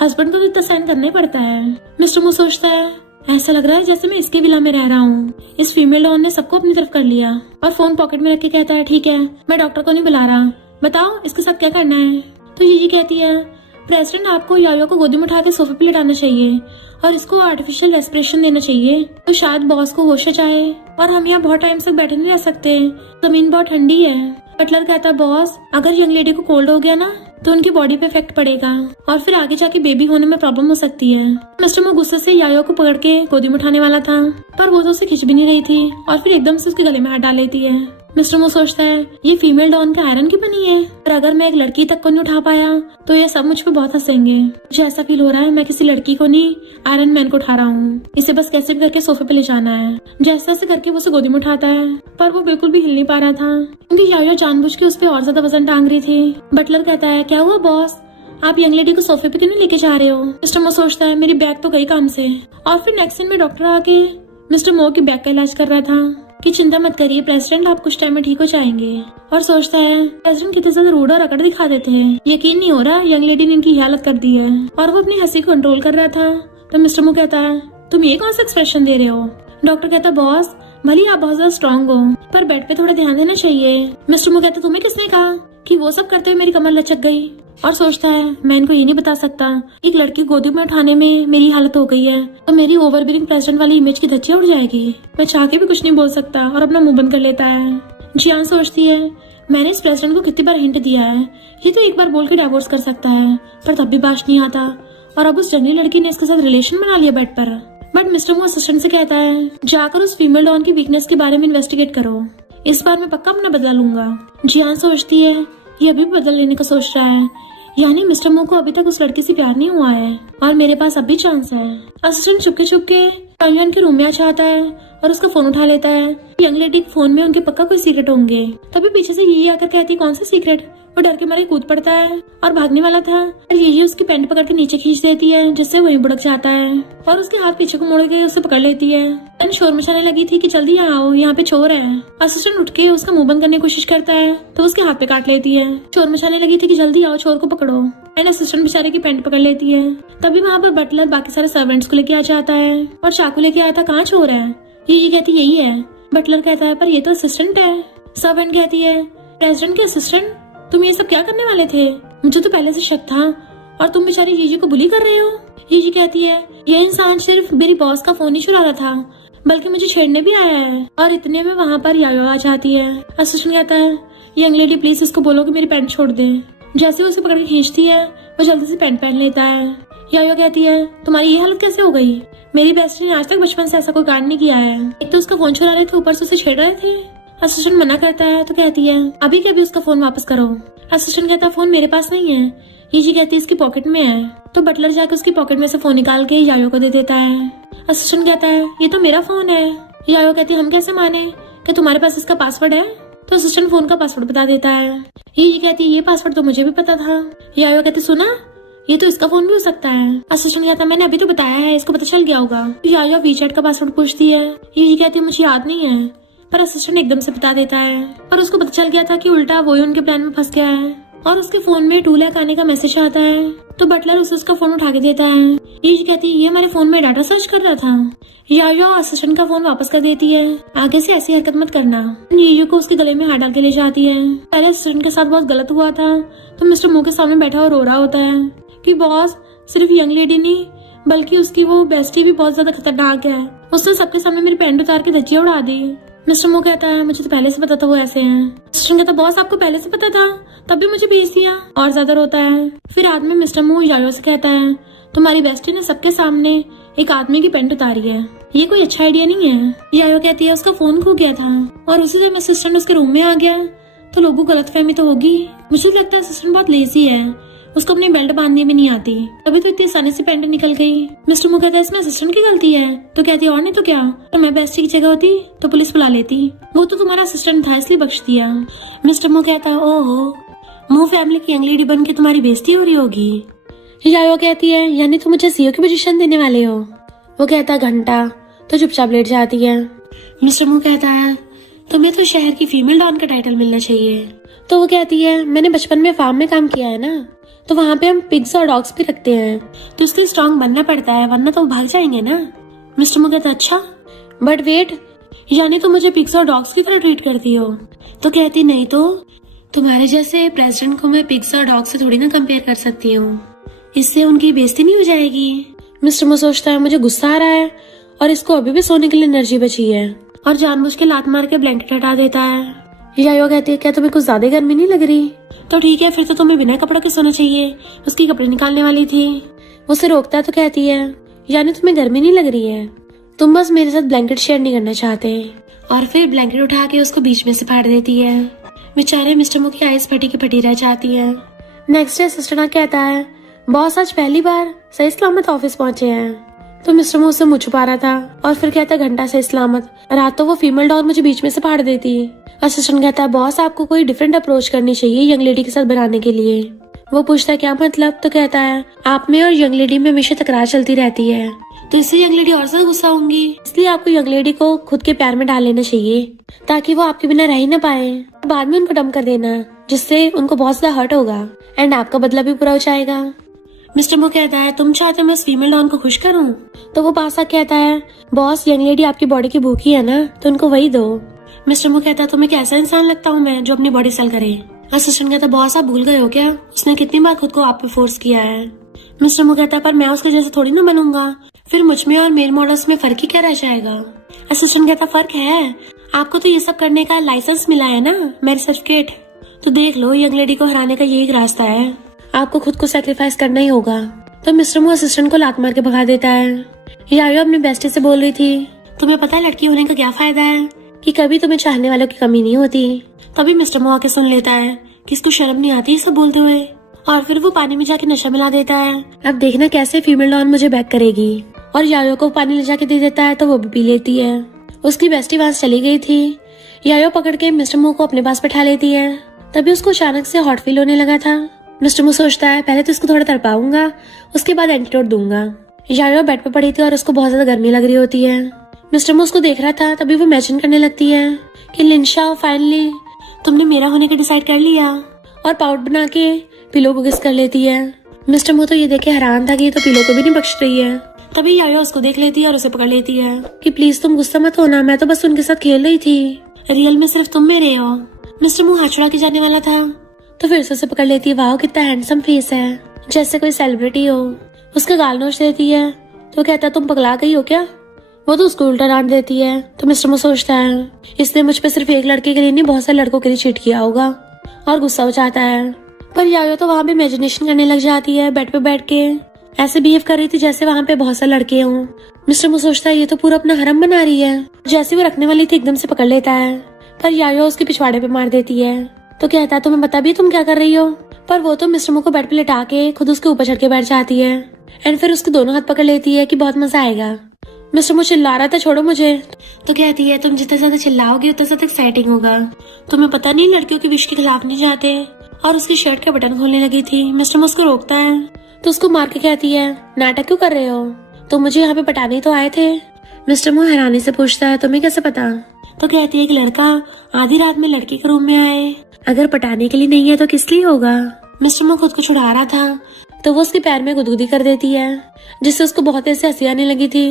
हस्बैंड को तो इतना सहन करना ही पड़ता है। मिस्टर मो सोचता है ऐसा लग रहा है जैसे मैं इसके विला में रह रहा हूँ। इस फीमेल डॉन ने सबको अपनी तरफ कर लिया और फोन पॉकेट में रख के कहता है ठीक है मैं डॉक्टर को नहीं बुला रहा, बताओ इसके साथ क्या करना है। तो ये कहती है प्रेसिडेंट आपको यायो को गोदी में उठा के सोफे पे लिटाना चाहिए और इसको आर्टिफिशियल रेस्पिरेशन देना चाहिए, तो शायद बॉस को होश जाए और हम यहाँ बहुत टाइम तक बैठे नहीं रह सकते, जमीन बहुत ठंडी है। बटलर कहता बॉस अगर यंग लेडी को कोल्ड हो गया ना तो उनकी बॉडी पे इफेक्ट पड़ेगा और फिर आगे जाके बेबी होने में प्रॉब्लम हो सकती है। मिस्टर मो गुस्से से यायो को पकड़ के गोदी में उठाने वाला था पर वो तो उसे खिंच भी नहीं रही थी और फिर एकदम से उसके गले में हाथ डाल लेती है। मिस्टर मो सोचता है ये फीमेल डॉन का आयरन की बनी है, पर अगर मैं एक लड़की तक को नहीं उठा पाया तो ये सब मुझ पे बहुत हंसेंगे। मुझे ऐसा फील हो रहा है मैं किसी लड़की को नहीं आयरन मैन को उठा रहा हूँ, इसे बस कैसे भी करके सोफे पे ले जाना है। जैसे तैसे करके वो उसे गोदी में उठाता है पर वो बिल्कुल भी हिल नहीं पा रहा था क्योंकि यायो जानबूझ के उस पर और ज्यादा वजन टांग रही थी। बटलर कहता है क्या हुआ बॉस, आप यंग लेडी को सोफे पे क्यों नहीं लेके जा रहे हो। मिस्टर मो सोचता है मेरी बैग तो गई काम से। और फिर नेक्स्ट सीन में डॉक्टर आके मिस्टर मो की बैग का इलाज कर रहा था कि चिंता मत करिए प्रेसिडेंट आप कुछ टाइम में ठीक हो जाएंगे। और सोचता है प्रेसिडेंट कितने ज्यादा रूड और अकड़ दिखा देते हैं, यकीन नहीं हो रहा यंग लेडी ने इनकी हालत कर दी है। और वो अपनी हंसी को कंट्रोल कर रहा था तो मिस्टर मो कहता है तुम ये कौन सा एक्सप्रेशन दे रहे हो। डॉक्टर कहता बॉस भले आप बहुत ज्यादा स्ट्रॉन्ग हो पर बेड पे थोड़ा ध्यान देना चाहिए। मिस्टर मो कहता तुम्हें किसने कहा कि वो सब करते हुए मेरी कमर लचक गई। और सोचता है मैं इनको ये नहीं बता सकता एक लड़की गोदी में उठाने में मेरी हालत हो गई है तो मेरी ओवरबीरिंग प्रेसिडेंट वाली इमेज की धज्जियां उड़ जाएगी। मैं चाह के भी कुछ नहीं बोल सकता और अपना मुंह बंद कर लेता है। जियान सोचती है मैंने इस प्रेसिडेंट को कितनी बार हिंट दिया है, ये तो एक बार बोल के डिवोर्स कर सकता है पर तब भी बात नहीं आता और अब उस जंगली लड़की ने इसके साथ रिलेशन बना लिया बेड पर। बट मिस्टर मो असिस्टेंट से कहता है जाकर उस फीमेल डॉन की वीकनेस के बारे में इन्वेस्टिगेट करो, इस बार मैं पक्का अपना बदला लूंगा। जियान सोचती है ये अभी भी बदला लेने का सोच रहा है, यानी मिस्टर मो को अभी तक उस लड़की से प्यार नहीं हुआ है और मेरे पास अभी चांस है। असिस्टेंट चुपके चुपके यान के रूम में आ जाता है और उसका फोन उठा लेता है। यंग लेडी के फोन में उनके पक्का कोई सीक्रेट होंगे। तभी पीछे से यही आकर कहती है, कौन सा सीक्रेट? वो डर के मारे कूद पड़ता है और भागने वाला था। यही उसकी पैंट पकड़ के नीचे खींच देती है, जिससे वहीं बुड़क जाता है और उसके हाथ पीछे को मोड़ के उसे पकड़ लेती है। एंड शोर मचाने लगी थी कि जल्दी यहाँ आओ, यहाँ पे चोर है। असिस्टेंट उठ के उसका मुंह बंद करने की कोशिश करता है तो उसके हाथ पे काट लेती है। शोर मचाने लगी थी कि जल्दी आओ, चोर को पकड़ो। एंड असिस्टेंट बेचारे की पैंट पकड़ लेती है। तभी वहाँ पर बटलर बाकी सारे सर्वेंट्स को लेके आ जाता है और चाकू लेके आया था, कहाँ चोर है? ये कहती यही है। बटलर कहता है, पर ये तो असिस्टेंट है। सर्वेंट कहती है, प्रेसिडेंट के असिस्टेंट? तुम ये सब क्या करने वाले थे? मुझे तो पहले से शक था और तुम बेचारी जीजी को बुली कर रहे हो। जीजी कहती है, ये इंसान सिर्फ मेरी बॉस का फोन ही चुरा रहा था, बल्कि मुझे छेड़ने भी आया है। और इतने में वहाँ पर यायो आ जाती है। असिस्टेंट कहता है, यंग लेडी प्लीज इसको बोलो कि मेरी पैंट छोड़ दे। जैसे उसे पकड़ के खींचती है वो जल्दी से पैंट पहन लेता है। यायो कहती है, तुम्हारी ये हालत कैसे हो गई? मेरी बेस्टी ने आज तक बचपन से ऐसा कोई कांड नहीं किया है। एक तो उसका फोन चुरा रहे थे, ऊपर से उसे छेड़ रहे थे। असिस्टेंट मना करता है तो कहती है, अभी के अभी उसका फोन वापस करो। असिस्टेंट कहता है, फोन मेरे पास नहीं है। ये कहती है, इसकी पॉकेट में है। तो बटलर जाकर उसकी पॉकेट में से फोन निकाल के यायो को दे देता है। असिस्टेंट कहता है, ये तो मेरा फोन है। यायो कहती है, हम कैसे माने कि तुम्हारे पास इसका पासवर्ड है? तो असिस्टेंट फोन का पासवर्ड बता देता है। ये कहती है, ये पासवर्ड तो मुझे भी पता था। यायो कहती, सुना, ये तो इसका फोन भी हो सकता है। असिस्टेंट कहता है, मैंने अभी तो बताया है, इसको पता चल गया होगा। यायो वीचैट का पासवर्ड पूछती है। ये कहती है, मुझे याद नहीं है। पर असिस्टेंट एकदम से बता देता है। पर उसको पता चल गया था कि उल्टा वो ही उनके प्लान में फंस गया है और उसके फोन में 2 लाख आने का मैसेज आता है। तो बटलर उसे उसका फोन उठा के देता है। ये कहती है, ये हमारे फोन में डाटा सर्च कर रहा था। यायो असिस्टेंट का फोन वापस कर देती है। आगे से ऐसी हरकत मत करना। यायो को उसके गले में हाथ डाल के ले जाती है। पहले असिस्टेंट के साथ बहुत गलत हुआ था तो मिस्टर मो के सामने बैठा और रो रहा होता है कि बॉस, सिर्फ यंग लेडी नहीं बल्कि उसकी वो बेस्टी भी बहुत ज्यादा खतरनाक है। उसने सबके सामने मेरी पैंट उतार के धज्जियां उड़ा दी। मिस्टर मो कहता है, मुझे तो पहले से पता था वो ऐसे हैं। असिस्टेंट कहता, बॉस आपको पहले से पता था, तब भी मुझे भेज दिया। और ज्यादा रोता है। फिर रात में मिस्टर मो यायो से कहता है, तुम्हारी बेस्टी ने सबके सामने एक आदमी की पैंट उतारी है, ये कोई अच्छा आइडिया नहीं है। यायो कहती है, उसका फोन खो गया था और उसी टाइम असिस्टेंट उसके रूम में आ गया तो लोगों को गलतफहमी तो होगी। मुझे लगता है असिस्टेंट बहुत लेजी है, उसको अपनी बेल्ट बांधने में नहीं आती, तभी तो इतनी आसानी से पैंट निकल गई। मिस्टर मो कहता है, इसमें असिस्टेंट की गलती है। तो कहती है, और नहीं तो क्या, तो मैं बेस्टी की जगह होती तो पुलिस बुला लेती, वो तो तुम्हारा असिस्टेंट था इसलिए बख्श दिया। मिस्टर मो कहता है, ओहो, मो फैमिली की यंग लेडी बन के तुम्हारी बेइज्जती हो रही होगी। यायो कहती है, यानी तुम मुझे सीईओ की पोजीशन देने वाले हो? वो कहता है, घंटा। तो चुपचाप लेट जाती है। मिस्टर मो कहता है, तुम्हें तो शहर की फीमेल डॉन का टाइटल मिलना चाहिए। तो वो कहती है, मैंने बचपन में फार्म में काम किया है ना, तो वहाँ पे हम पिग्स और डॉग्स भी रखते हैं, तो इसलिए स्ट्रॉन्ग बनना पड़ता है, वरना तो वो भाग जाएंगे ना। मिस्टर मो कहता है, अच्छा, बट वेट, यानी तुम मुझे पिग्स और डॉग्स की तरह ट्रीट करती हो? तो कहती, नहीं तो तुम्हारे जैसे प्रेसिडेंट को मैं पिग्स और डॉग्स से थोड़ी ना कंपेयर कर सकती हूँ, इससे उनकी बेइज्जती नहीं हो जाएगी। मिस्टर मो सोचता है, मुझे गुस्सा आ रहा है और इसको अभी भी सोने के लिए एनर्जी बची है, और जानबूझ के लात मार के ब्लैंकेट हटा देता है। यायो कहती है, क्या तुम्हें कुछ ज्यादा गर्मी नहीं लग रही? तो ठीक है, फिर तो तुम्हें बिना कपड़ों के सोना चाहिए। उसकी कपड़े निकालने वाली थी, उसे रोकता है तो कहती है, यानी तुम्हें गर्मी नहीं लग रही है, तुम बस मेरे साथ ब्लैंकेट शेयर नहीं करना चाहते। और फिर ब्लैंकेट उठा के उसको बीच में से फाड़ देती है। बेचारे मिस्टर मो की आइस फटी की फटी रह जाती है। नेक्स्ट डे असिस्टेंट कहता है, बॉस आज पहली बार सही सलामत ऑफिस पहुंचे हैं। तो मिस्टर मो उससे मुँह छुपा रहा था और फिर कहता, घंटा सही सलामत, रात तो वो फीमेल डॉग मुझे बीच में से फाड़ देती। असिस्टेंट कहता है, बॉस आपको कोई डिफरेंट अप्रोच करनी चाहिए यंग लेडी के साथ बनाने के लिए। वो पूछता है, क्या मतलब? तो कहता है, आप में और यंग लेडी में हमेशा तकरार चलती रहती है, तो इससे यंग लेडी और ज्यादा गुस्सा होंगी, इसलिए आपको यंग लेडी को खुद के प्यार में डाल लेना चाहिए ताकि वो आपके बिना रह ही न पाए। बाद में उनको डंप कर देना, जिससे उनको बहुत ज्यादा हर्ट होगा एंड आपका बदला भी पूरा हो जाएगा। मिस्टर मो कहता है, तुम चाहते हो मैं उस फीमेल डॉन को खुश करूं? तो वो पासा कहता है, बॉस यंग लेडी आपकी बॉडी की भूखी है ना, तो उनको वही दो। मिस्टर मो कहता है, तुम्हें कैसा इंसान लगता हूँ मैं जो अपनी बॉडी सेल करे? असिस्टेंट कहता है, बॉस आप भूल गए हो क्या, उसने कितनी बार खुद को आप पे फोर्स किया है। मिस्टर मो कहता है, पर मैं उसके जैसे थोड़ी ना बनूंगा, फिर मुझ में और मेल मॉडल्स में फर्क ही क्या रह जाएगा। असिस्टेंट कहता है, फर्क है, आपको तो ये सब करने का लाइसेंस मिला है ना, मैरिज सर्टिफिकेट, तो देख लो यंग लेडी को हराने का यही एक रास्ता है, आपको खुद को सैक्रिफाइस करना ही होगा। तो मिस्टर मो असिस्टेंट को लात मार के भगा देता है। यायो अपनी बेस्टी से बोल रही थी, तुम्हें पता है लड़की होने का क्या फायदा है, कि कभी तुम्हें चाहने वालों की कमी नहीं होती। तभी मिस्टर मो आके सुन लेता है कि इसको शर्म नहीं आती सब बोलते हुए, और फिर वो पानी में जाके नशा मिला देता है। अब देखना कैसे फीमेल डॉन मुझे बैक करेगी। और यायो को पानी ले जाके दे देता है तो वो भी पी लेती है। उसकी बेस्टी वहां से चली गई थी। यायो पकड़ के मिस्टर मू को अपने पास बैठा लेती है। तभी उसको अचानक से हॉट फील होने लगा था। मिस्टर मू सोचता है पहले तो इसको थोड़ा तड़पाऊंगा, उसके बाद एंटीडोट दूंगा। यायो बेड पे पड़ी थी और उसको बहुत ज्यादा गर्मी लग रही होती है। मिस्टर मू उसको देख रहा था। तभी वो इमेजिन करने लगती है कि लिंशा फाइनली तुमने मेरा होने का डिसाइड कर लिया, और पाउडर बना के पिलो को किस कर लेती है। मिस्टर मू तो ये देख के हैरान था कि ये तो पिलो को भी नहीं बख्श रही है। तभी यायो उसको देख लेती है और उसे पकड़ लेती है कि प्लीज तुम गुस्सा मत होना, मैं तो बस उनके साथ खेल रही थी, रियल में सिर्फ तुम मेरे हो। मिस्टर मू हाथ छुड़ा के जाने वाला था तो फिर से उसे पकड़ लेती है। वाह कितना हैंडसम फेस है, जैसे कोई सेलिब्रिटी हो। उसका गाल नोच देती है तो कहता तुम पगला गई हो क्या। वो तो उसको उल्टा डांट देती है। तो मिस्टर मू सोचता है इसने मुझ पे सिर्फ एक लड़के के लिए नहीं बहुत सारे लड़कों के लिए चीट किया होगा, और गुस्सा हो जाता है। पर यायो तो वहाँ पे इमेजिनेशन करने लग जाती है, बेड पे बैठ के ऐसे बिहेव कर रही थी जैसे वहाँ पे बहुत सारे लड़के हों। मिस्टर मू सोचता है ये तो पूरा अपना हरम बना रही है। जैसे वो रखने वाली थी एकदम से पकड़ लेता है, पर यायो उसके पिछवाड़े पे मार देती है। तो कहता है तुम्हें बता भी तुम क्या कर रही हो। पर वो तो मिस्टर मू को बेड पे लिटा के खुद उसके ऊपर चढ़ के बैठ जाती है एंड फिर उसके दोनों हाथ पकड़ लेती है कि बहुत मजा आएगा। मिस्टर मू चिल्ला रहा था छोड़ो मुझे। तो कहती है तुम जितना ज्यादा चिल्लाओगे उतना ज्यादा एक्साइटिंग होगा। तुम्हें पता नहीं लड़कियों की विश के खिलाफ नहीं जाते। और उसकी शर्ट का बटन खोलने लगी थी। मिस्टर मू उसको रोकता है तो उसको मार के कहती है नाटक क्यों कर रहे हो, तो मुझे यहाँ पे पटाने तो आए थे। मिस्टर मू हैरानी से पूछता है तुम्हें कैसे पता। तो कहती है कि लड़का आधी रात में लड़की के रूम में आए, अगर पटाने के लिए नहीं है तो किस लिए होगा। मिस्टर मू खुद को छुड़ा रहा था तो वो उसके पैर में गुदगुदी कर देती है जिससे उसको बहुत ऐसे हंसी आने लगी थी।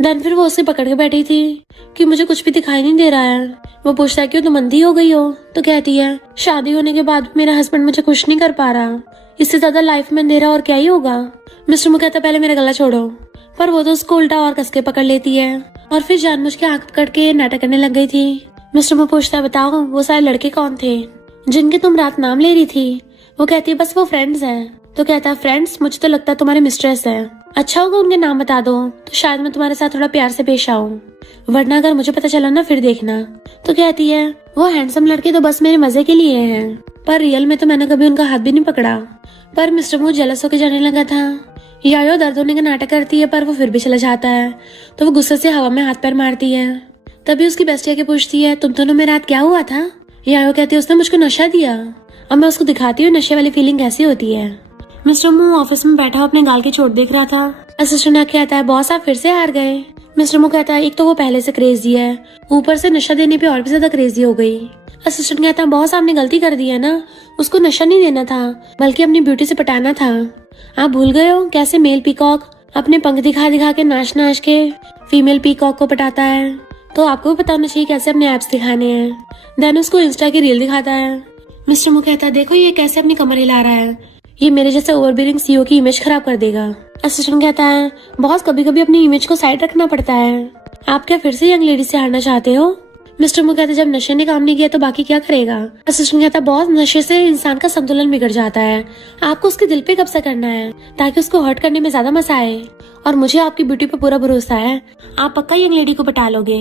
देन फिर वो उसे पकड़ के बैठी थी कि मुझे कुछ भी दिखाई नहीं दे रहा है। वो पूछता है क्यों तुम अंधी हो गई हो। तो कहती है शादी होने के बाद मेरा हस्बैंड मुझे खुश नहीं कर पा रहा, इससे ज्यादा लाइफ में अंधेरा और क्या ही होगा। मिस्टर मू कहता पहले मेरा गला छोड़ो, पर वो तो उसको उल्टा और कसके पकड़ लेती है और फिर जानबूझ के आंख पकड़ के नाटक करने लग गई थी। मिस्टर मू पूछता है बताओ वो सारे लड़के कौन थे जिनके तुम रात नाम ले रही थी। वो कहती है बस वो फ्रेंड्स हैं। तो कहता है फ्रेंड्स, मुझे तो लगता है तुम्हारे मिस्ट्रेस है। अच्छा होगा उनके नाम बता दो तो शायद मैं तुम्हारे साथ थोड़ा प्यार से पेश आऊं, वरना अगर मुझे पता चला ना फिर देखना। तो कहती है वो हैंडसम लड़के तो बस मेरे मजे के लिए हैं, पर रियल में तो मैंने कभी उनका हाथ भी नहीं पकड़ा। पर मिस्टर मू जेलस होकर जाने लगा था। यायो दर्द होने का नाटक करती है पर वो फिर भी चला जाता है तो वो गुस्से से हवा में हाथ पैर मारती है। तभी उसकी बेस्टी आके पूछती है तुम दोनों में रात क्या हुआ था। यायो कहती है उसने मुझको नशा दिया। अब मैं उसको दिखाती हूँ नशे वाली फीलिंग कैसी होती है। मिस्टर मू ऑफिस में बैठा अपने गाल की चोट देख रहा था। असिस्टेंट आके आता है बॉस आप फिर से हार गए। मिस्टर मू कहता है एक तो वो पहले से क्रेजी है, ऊपर से नशा देने पे और भी ज्यादा क्रेजी हो गई। असिस्टेंट कहता है बॉस आपने गलती कर दी है ना, उसको नशा नहीं देना था बल्कि अपनी ब्यूटी से पटाना था। आप भूल गए हो कैसे मेल पीकॉक अपने पंख दिखा दिखा के नाच नाच के फीमेल पीकॉक को पटाता है, तो आपको भी पता होना चाहिए कैसे अपने एप्स दिखाने हैं। देन उसको इंस्टा की रील दिखाता है। मिस्टर मू कहता है देखो ये कैसे अपनी कमर हिला रहा है, ये मेरे जैसे ओवरबीरिंग सीईओ की इमेज खराब कर देगा। असिस्टेंट कहता है बॉस कभी कभी अपनी इमेज को साइड रखना पड़ता है, आप क्या फिर से यंग लेडी से हारना चाहते हो। मिस्टर मू कहता है जब नशे ने काम नहीं किया तो बाकी क्या करेगा। असिस्टेंट कहता है बॉस नशे से इंसान का संतुलन बिगड़ जाता है, आपको उसके दिल पे कब्जा करना है ताकि उसको हर्ट करने में ज्यादा मजा आए, और मुझे आपकी ब्यूटी पे पूरा भरोसा है, आप पक्का यंग लेडी को पटा लोगे।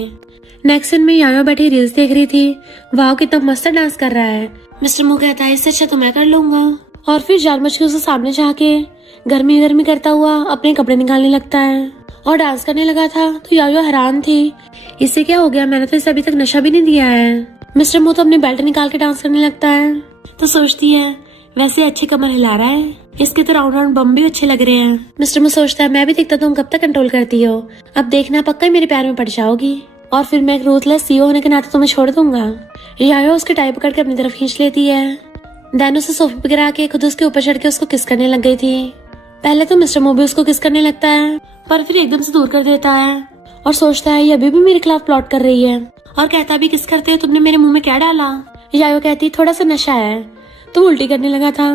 नेक्स्ट सीन में यायो बैठी रील्स देख रही थी। वाह कितना मस्त डांस कर रहा है। मिस्टर मू कहता है इससे अच्छा तो मैं कर लूंगा, और फिर जानबूझ के उसके सामने जाके गर्मी गर्मी करता हुआ अपने कपड़े निकालने लगता है और डांस करने लगा था। तो यायो हैरान थी इससे क्या हो गया, मैंने तो इसे अभी तक नशा भी नहीं दिया है। मिस्टर मू तो अपनी बेल्ट निकाल के डांस करने लगता है। तो सोचती है वैसे अच्छी कमर हिला रहा है, इसके तो राउंड राउंड बम भी अच्छे लग रहे हैं। मिस्टर मू सोचता है मैं भी देखता तुम कब तक कंट्रोल करती हो, अब देखना पक्का ही मेरे प्यार में पड़ जाओगी, और फिर मैं एक रूथलेस सीईओ होने के नाते तुम्हें छोड़ दूंगा। यायो उसके टाई पकड़ के अपनी तरफ खींच लेती है। देन उसे सोफे पे गिरा के खुद उसके ऊपर चढ़ के उसको किस करने लग गई थी। पहले तो मिस्टर मू भी उसको किस करने लगता है पर फिर एकदम से दूर कर देता है और सोचता है ये अभी भी मेरे खिलाफ प्लॉट कर रही है, और कहता भी किस करते हो तुमने मेरे मुंह में क्या डाला। यायो कहती थोड़ा सा नशा है, तुम उल्टी करने लगा था।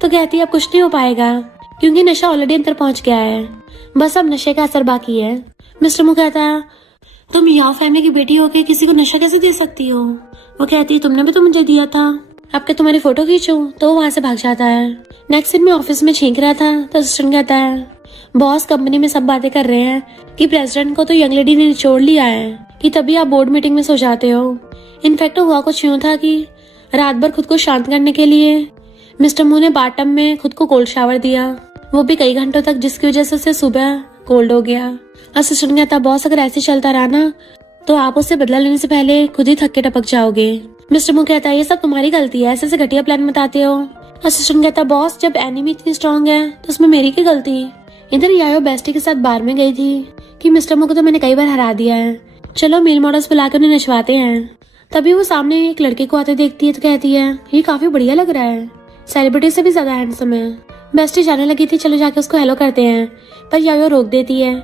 तो कहती अब कुछ नहीं हो पाएगा क्योंकि नशा ऑलरेडी अंदर पहुंच गया है, बस अब नशे का असर बाकी है। मिस्टर मू कहता है तुम याओ फैमिली की बेटी होके किसी को नशा कैसे दे सकती हो। वो कहती है तुमने भी तो मुझे दिया था, अब क्या तुम्हारी फोटो खींचूं। तो वो वहाँ से भाग जाता है। नेक्स्ट दिन में ऑफिस में छींक रहा था तो असिस्टेंट कहता है बॉस कंपनी में सब बातें कर रहे हैं कि प्रेसिडेंट को तो यंग लेडी ने निचोड़ लिया है कि तभी आप बोर्ड मीटिंग में सो जाते हो। इनफैक्ट हुआ कुछ यूं था कि रात भर खुद को शांत करने के लिए मिस्टर मू ने बाथटब में खुद को कोल्ड शावर दिया, वो भी कई घंटों तक, जिसकी वजह से उसे सुबह कोल्ड हो गया। असिस्टेंट कहता बॉस अगर ऐसे चलता रहा ना तो आप उससे बदला लेने से पहले खुद ही थक के टपक जाओगे। मिस्टर मू कहता है ये सब तुम्हारी गलती है, ऐसे घटिया प्लान बताते हो। असिस्टेंट कहता है बॉस जब एनिमी इतनी स्ट्रांग है तो उसमें मेरी क्या गलती। इधर यायो बेस्टी के साथ बार में गई थी कि मिस्टर मू को तो मैंने कई बार हरा दिया है, चलो मेल मॉडल्स बुलाकर उन्हें नचवाते हैं। तभी वो सामने एक लड़के को आते देखती है तो कहती है ये काफी बढ़िया लग रहा है, सेलिब्रिटी से भी ज्यादा हैंडसम है। बेस्टी जाने लगी थी चलो जाके उसको हेलो करते हैं, पर यायो रोक देती है,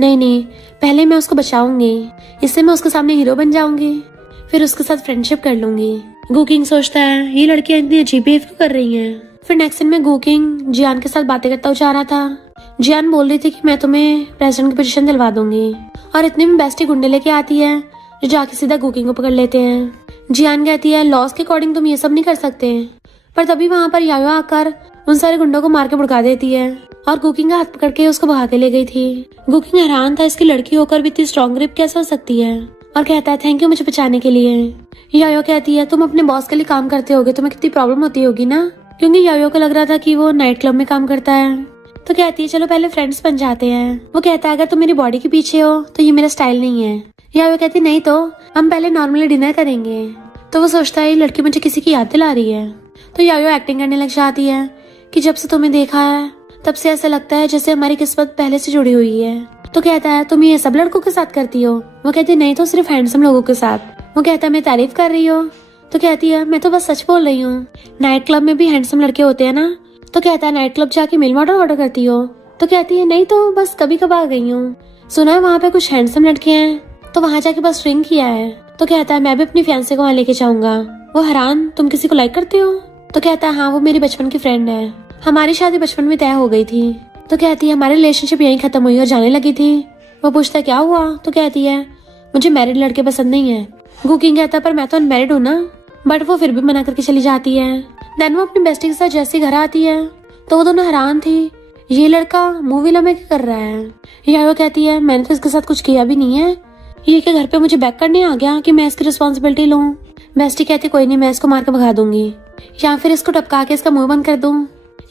नहीं पहले मैं उसको बचाऊंगी, इससे मैं उसके सामने हीरो बन जाऊंगी, फिर उसके साथ फ्रेंडशिप कर लूंगी। गुकिंग सोचता है ये लड़कियां इतनी अजीब बिहेव क्यों कर रही हैं। फिर नेक्स्ट सीन में गुकिंग जियान के साथ बातें करता हुआ जा रहा था। जियान बोल रही थी कि मैं तुम्हें प्रेसिडेंट की पोजीशन दिलवा दूंगी, और इतने में बेस्टी गुंडे लेके आती है जो जाके सीधा गुकिंग को पकड़ लेते हैं। जियान कहती है लॉस के अकॉर्डिंग तुम ये सब नहीं कर सकते, पर तभी वहाँ पर यायो आकर उन सारे गुंडों को मार के भड़का देती है और गुकिंग का हाथ पकड़ के उसको भगा के ले गई थी। गुकिंग हैरान था इसकी लड़की होकर भी इतनी स्ट्रॉन्ग ग्रिप कैसे हो सकती है, और कहता है थैंक यू मुझे बचाने के लिए। यायो कहती है तुम अपने बॉस के लिए काम करते होगे, तुम्हें कितनी प्रॉब्लम होती होगी ना, क्योंकि यायो को लग रहा था कि वो नाइट क्लब में काम करता है। तो कहती है चलो पहले फ्रेंड्स बन जाते हैं। वो कहता है अगर तुम मेरी बॉडी के पीछे हो तो ये मेरा स्टाइल नहीं है। यायो कहती नहीं तो हम पहले नॉर्मली डिनर करेंगे। तो वो सोचता है ये लड़की मुझे किसी की याद दिला रही है। तो यायो एक्टिंग करने लग जाती है कि जब से तुम्हें देखा है तब से ऐसा लगता है जैसे हमारी किस्मत पहले से जुड़ी हुई है। तो कहता है तुम ये सब लड़कों के साथ करती हो। वो कहती नहीं तो सिर्फ हैंडसम लोगों के साथ। वो कहता है मैं तारीफ कर रही हो। तो कहती है मैं तो बस सच बोल रही हूँ, नाइट क्लब में भी हैंडसम लड़के होते हैं ना। तो कहता है नाइट क्लब जाके मेल मॉडल ऑर्डर करती हो। तो कहती है नहीं तो बस कभी कभार गई हूँ, सुना है वहाँ पे कुछ हैंडसम लड़के हैं तो वहाँ जाके बस ड्रिंक किया है। तो कहता है मैं भी अपनी फियांसे को वहाँ लेके जाऊंगा। वो हैरान तुम किसी को लाइक करते हो। तो कहता है हाँ वो मेरी बचपन की फ्रेंड है, हमारी शादी बचपन में तय हो गई थी। तो कहती है हमारी रिलेशनशिप यहीं खत्म हुई और जाने लगी थी। वो पूछता है क्या हुआ। तो कहती है मुझे मैरिड लड़के पसंद नहीं है। गुकिंग कहता है पर मैं तो अनमैरिड हूँ ना, बट वो फिर भी मना करके चली जाती है। देन वो अपनी बेस्टी के साथ जैसे घर आती है तो वो दोनों हैरान थी, ये लड़का मूवी में क्या कर रहा है। यायो कहती है मैंने तो इसके साथ कुछ किया भी नहीं है, ये क्या घर पे मुझे बैक करने आ गया कि मैं इसकी रिस्पॉन्सिबिलिटी लूं। बेस्टी कहती कोई नहीं मैं इसको मार के भगा दूंगी, या फिर इसको टपका के इसका मुंह बंद कर दूं।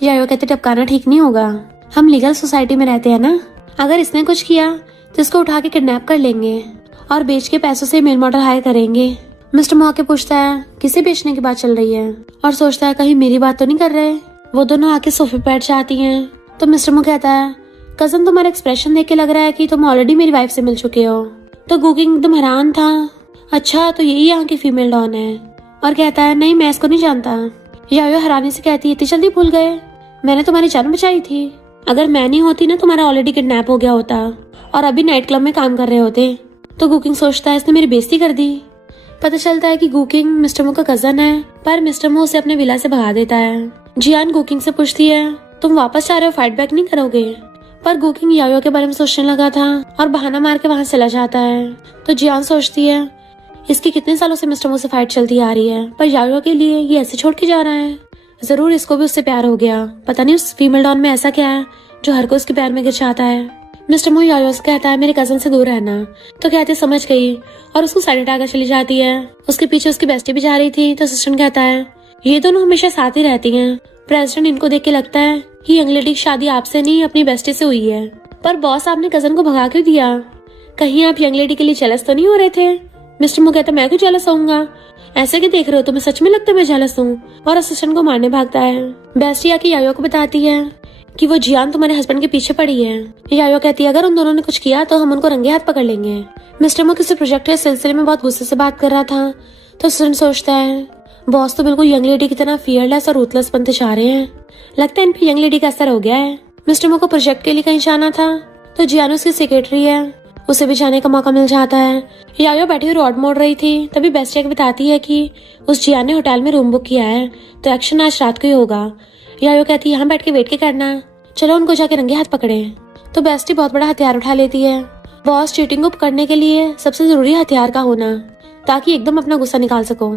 यायो कहती टपकाना ठीक नहीं होगा, हम लीगल सोसाइटी में रहते हैं ना, अगर इसने कुछ किया तो इसको उठा के किडनैप कर लेंगे और बेच के पैसों से मेल मॉडल हायर करेंगे। मिस्टर मो आके पूछता है किसे बेचने की बात चल रही है, और सोचता है कहीं मेरी बात तो नहीं कर रहे। वो दोनों आके सोफे पे बैठ जाती हैं। तो मिस्टर मो कहता है कजन तुम्हारा एक्सप्रेशन देख के लग रहा है कि तुम ऑलरेडी मेरी वाइफ से मिल चुके हो। तो गुकिंग एकदम हैरान था, अच्छा तो यही यहाँ की फीमेल डॉन है, और कहता है नहीं मैं इसको नहीं जानता। यायो हैरानी से कहती है इतनी जल्दी भूल गए, मैंने तुम्हारी जान बचाई थी, अगर मैं नहीं होती ना तुम्हारा ऑलरेडी किडनैप हो गया होता और अभी नाइट क्लब में काम कर रहे होते। तो गुकिंग सोचता है इसने मेरी बेइज्जती कर दी। पता चलता है कि गुकिंग मिस्टर मो का कजन है, पर मिस्टर मो उसे अपने विला से भगा देता है। जियान गुकिंग से पूछती है तुम वापस जा रहे हो, फाइट बैक नहीं करोगे। पर गुकिंग यायो के बारे में सोचने लगा था और बहाना मार के वहाँ चला जाता है। तो जियान सोचती है इसकी कितने सालों से मिस्टर मो से फाइट चलती आ रही है, पर यायो के लिए ये ऐसे छोड़ के जा रहा है, जरूर इसको भी उससे प्यार हो गया, पता नहीं उस फीमेल डॉन में ऐसा क्या है जो हर को उसके प्यार में गिर जाता है। मिस्टर मो यायो से कहता है मेरे कजन से दूर रहना। तो कहते समझ गई और उसको साइड हटाकर चली जाती है। उसके पीछे उसकी बेस्टी भी जा रही थी। तो असिस्टेंट कहता है ये दोनों हमेशा साथ ही रहती हैं, प्रेसिडेंट इनको देख के लगता है कि यंग लेडी की शादी आपसे नहीं अपनी बेस्टी से हुई है, पर बॉस आपने कजन को भगा क्यों दिया, कहीं आप यंग लेडी के लिए जेलस तो नहीं हो रहे थे। मिस्टर मो कहता मैं क्यों जेलस होऊंगा, ऐसे क्या देख रहे हो, तुम्हें सच में लगता है मैं जेलस हूँ, और असिस्टेंट को मारने भागता है। बेस्टी आके यायो को बताती है कि वो जियान तुम्हारे हस्बैंड के पीछे पड़ी है। यायो कहती है अगर उन दोनों ने कुछ किया तो हम उनको रंगे हाथ पकड़ लेंगे। मिस्टर मो किसी प्रोजेक्ट के सिलसिले में बहुत गुस्से से बात कर रहा था। तो असिस्टेंट सोचता है बॉस तो बिल्कुल यंग लेडी की तरह फियरलेस और रूथलेस बनते जा रहे हैं, लगता है इन पे यंग लेडी का असर हो गया है। मिस्टर मो को प्रोजेक्ट के लिए कहीं जाना था, तो जियान उसकी सेक्रेटरी है, उसे भी जाने का मौका मिल जाता है। यायो बैठी हुई रॉड मोड़ रही थी, तभी बेस्टी बताती है कि उस जियान ने होटल में रूम बुक किया है, तो एक्शन आज रात को ही होगा। यायो कहती है यहाँ बैठ के वेट के करना, चलो उनको जाके रंगे हाथ पकड़े। तो बेस्टी बहुत बड़ा हथियार उठा लेती है, बॉस चीटिंग को पकड़ने के लिए सबसे जरूरी हथियार का होना, ताकि एकदम अपना गुस्सा निकाल सको।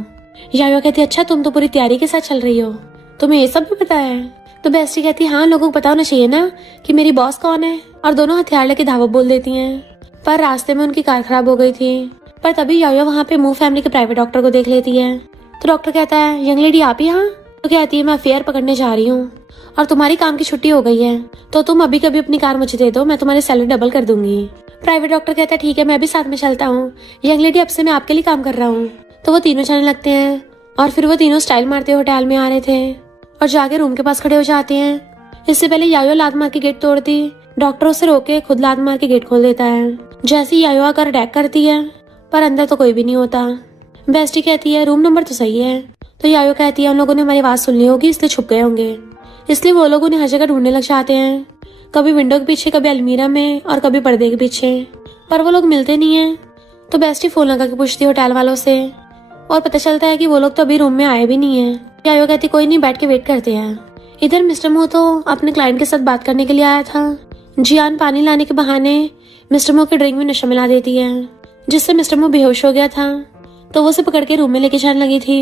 यायो कहती है अच्छा तुम तो पूरी तैयारी के साथ चल रही हो, तुम्हें ये सब भी पता है। तो बेस्टी कहती है हाँ लोगों को पता होना चाहिए ना कि मेरी बॉस कौन है, और दोनों हथियार लेके धावा बोल देती हैं। पर रास्ते में उनकी कार खराब हो गई थी। पर तभी यायो वहाँ पे मू फैमिली के प्राइवेट डॉक्टर को देख लेती है। तो डॉक्टर कहता है यंग लेडी आप यहाँ। तो कहती है मैं अफेयर पकड़ने जा रही हूँ और तुम्हारी काम की छुट्टी हो गई है, तो तुम अभी कभी अपनी कार मुझे दे दो, मैं तुम्हारी सैलरी डबल कर दूंगी। प्राइवेट डॉक्टर कहता है ठीक है मैं भी साथ में चलता हूँ, यंग लेडी अब से मैं आपके लिए काम कर रहा हूँ। तो वो तीनों जाने लगते हैं और फिर वो तीनों स्टाइल मारते होटल में आ रहे थे और जाके रूम के पास खड़े हो जाते हैं। इससे पहले यायो लात मार के गेट तोड़ती, डॉक्टर उसे रोके खुद लात मार के गेट खोल देता है। जैसे यायो आकर अटैक करती है पर अंदर तो कोई भी नहीं होता। बेस्टी कहती है रूम नंबर तो सही है। तो यायो कहती है उन लोगों ने हमारी आवाज सुन ली होगी इसलिए छुप गए होंगे। इसलिए वो लोग उन्हें हर जगह ढूंढने लग जाते हैं, कभी विंडो के पीछे, कभी अलमीरा में और कभी पर्दे के पीछे, पर वो लोग मिलते नहीं है। तो बेस्टी फोन लगा के पूछती है होटल वालों से और पता चलता है कि वो लोग तो अभी रूम में आए भी नहीं है। यायो कहती कोई नहीं, बैठ के वेट करते हैं। इधर मिस्टर मो तो अपने क्लाइंट के साथ बात करने के लिए आया था। जियान पानी लाने के बहाने मिस्टर मो के ड्रिंक में नशा मिला देती है, जिससे मिस्टर मो बेहोश हो गया था। तो वो उसे पकड़ के रूम में लेके जाने लगी थी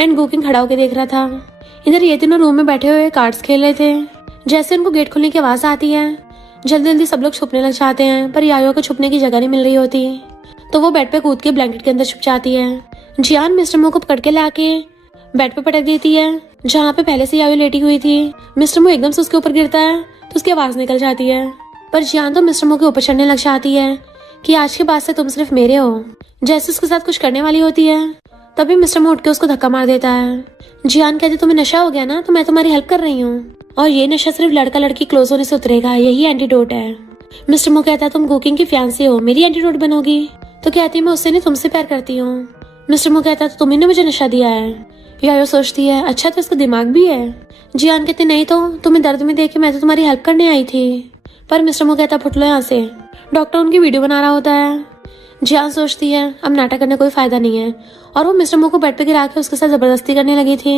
एंड गुकिंग खड़ा होकर देख रहा था। इधर ये तीनों रूम में बैठे हुए कार्ड्स खेल रहे थे। जैसे उनको गेट खुलने की आवाज आती है जल्दी जल्दी सब लोग छुपने लग जाते हैं, पर यायो को छुपने की जगह नहीं मिल रही होती। तो वो बेड पे कूद के ब्लैंकेट के अंदर छुप जाती है। जियान मिस्टर मो को पकड़ के लाके बेड पे पटक देती है जहाँ पे पहले से यायो लेटी हुई थी। मिस्टर मो एकदम से उसके ऊपर गिरता है तो उसकी आवाज निकल जाती है, पर जियान तो मिस्टर मो के ऊपर चढ़ने लग जाती है कि आज के बाद से तुम सिर्फ मेरे हो। जैसे उसके साथ कुछ करने वाली होती है तभी मिस्टर मो उठ के उसको धक्का मार देता है। जियान कहती तुम्हें नशा हो गया ना, तो मैं तुम्हारी हेल्प कर रही हूँ और ये नशा सिर्फ लड़का लड़की क्लोज होने से उतरेगा, यही एंटीडोट है। मिस्टर मो कहता है तुम कुकिंग की फियांसी हो, मेरी एंटीडोट बनोगी। तो कहती मैं उससे नहीं तुमसे प्यार करती हूँ। मिस्टर मो कहता है तो तुम्ही ने मुझे नशा दिया है। यायो सोचती है अच्छा तो इसका दिमाग भी है। जियान कहती नहीं तो तुम्हें दर्द में देख के मैं तो तुम्हारी हेल्प करने आई थी। पर मिस्टर मो कहता फुट लो यहाँ से। डॉक्टर उनकी वीडियो बना रहा होता है। जियान सोचती है अब नाटक करने कोई फायदा नहीं है और वो मिस्टर मो को बेड पे गिरा के उसके साथ जबरदस्ती करने लगी थी।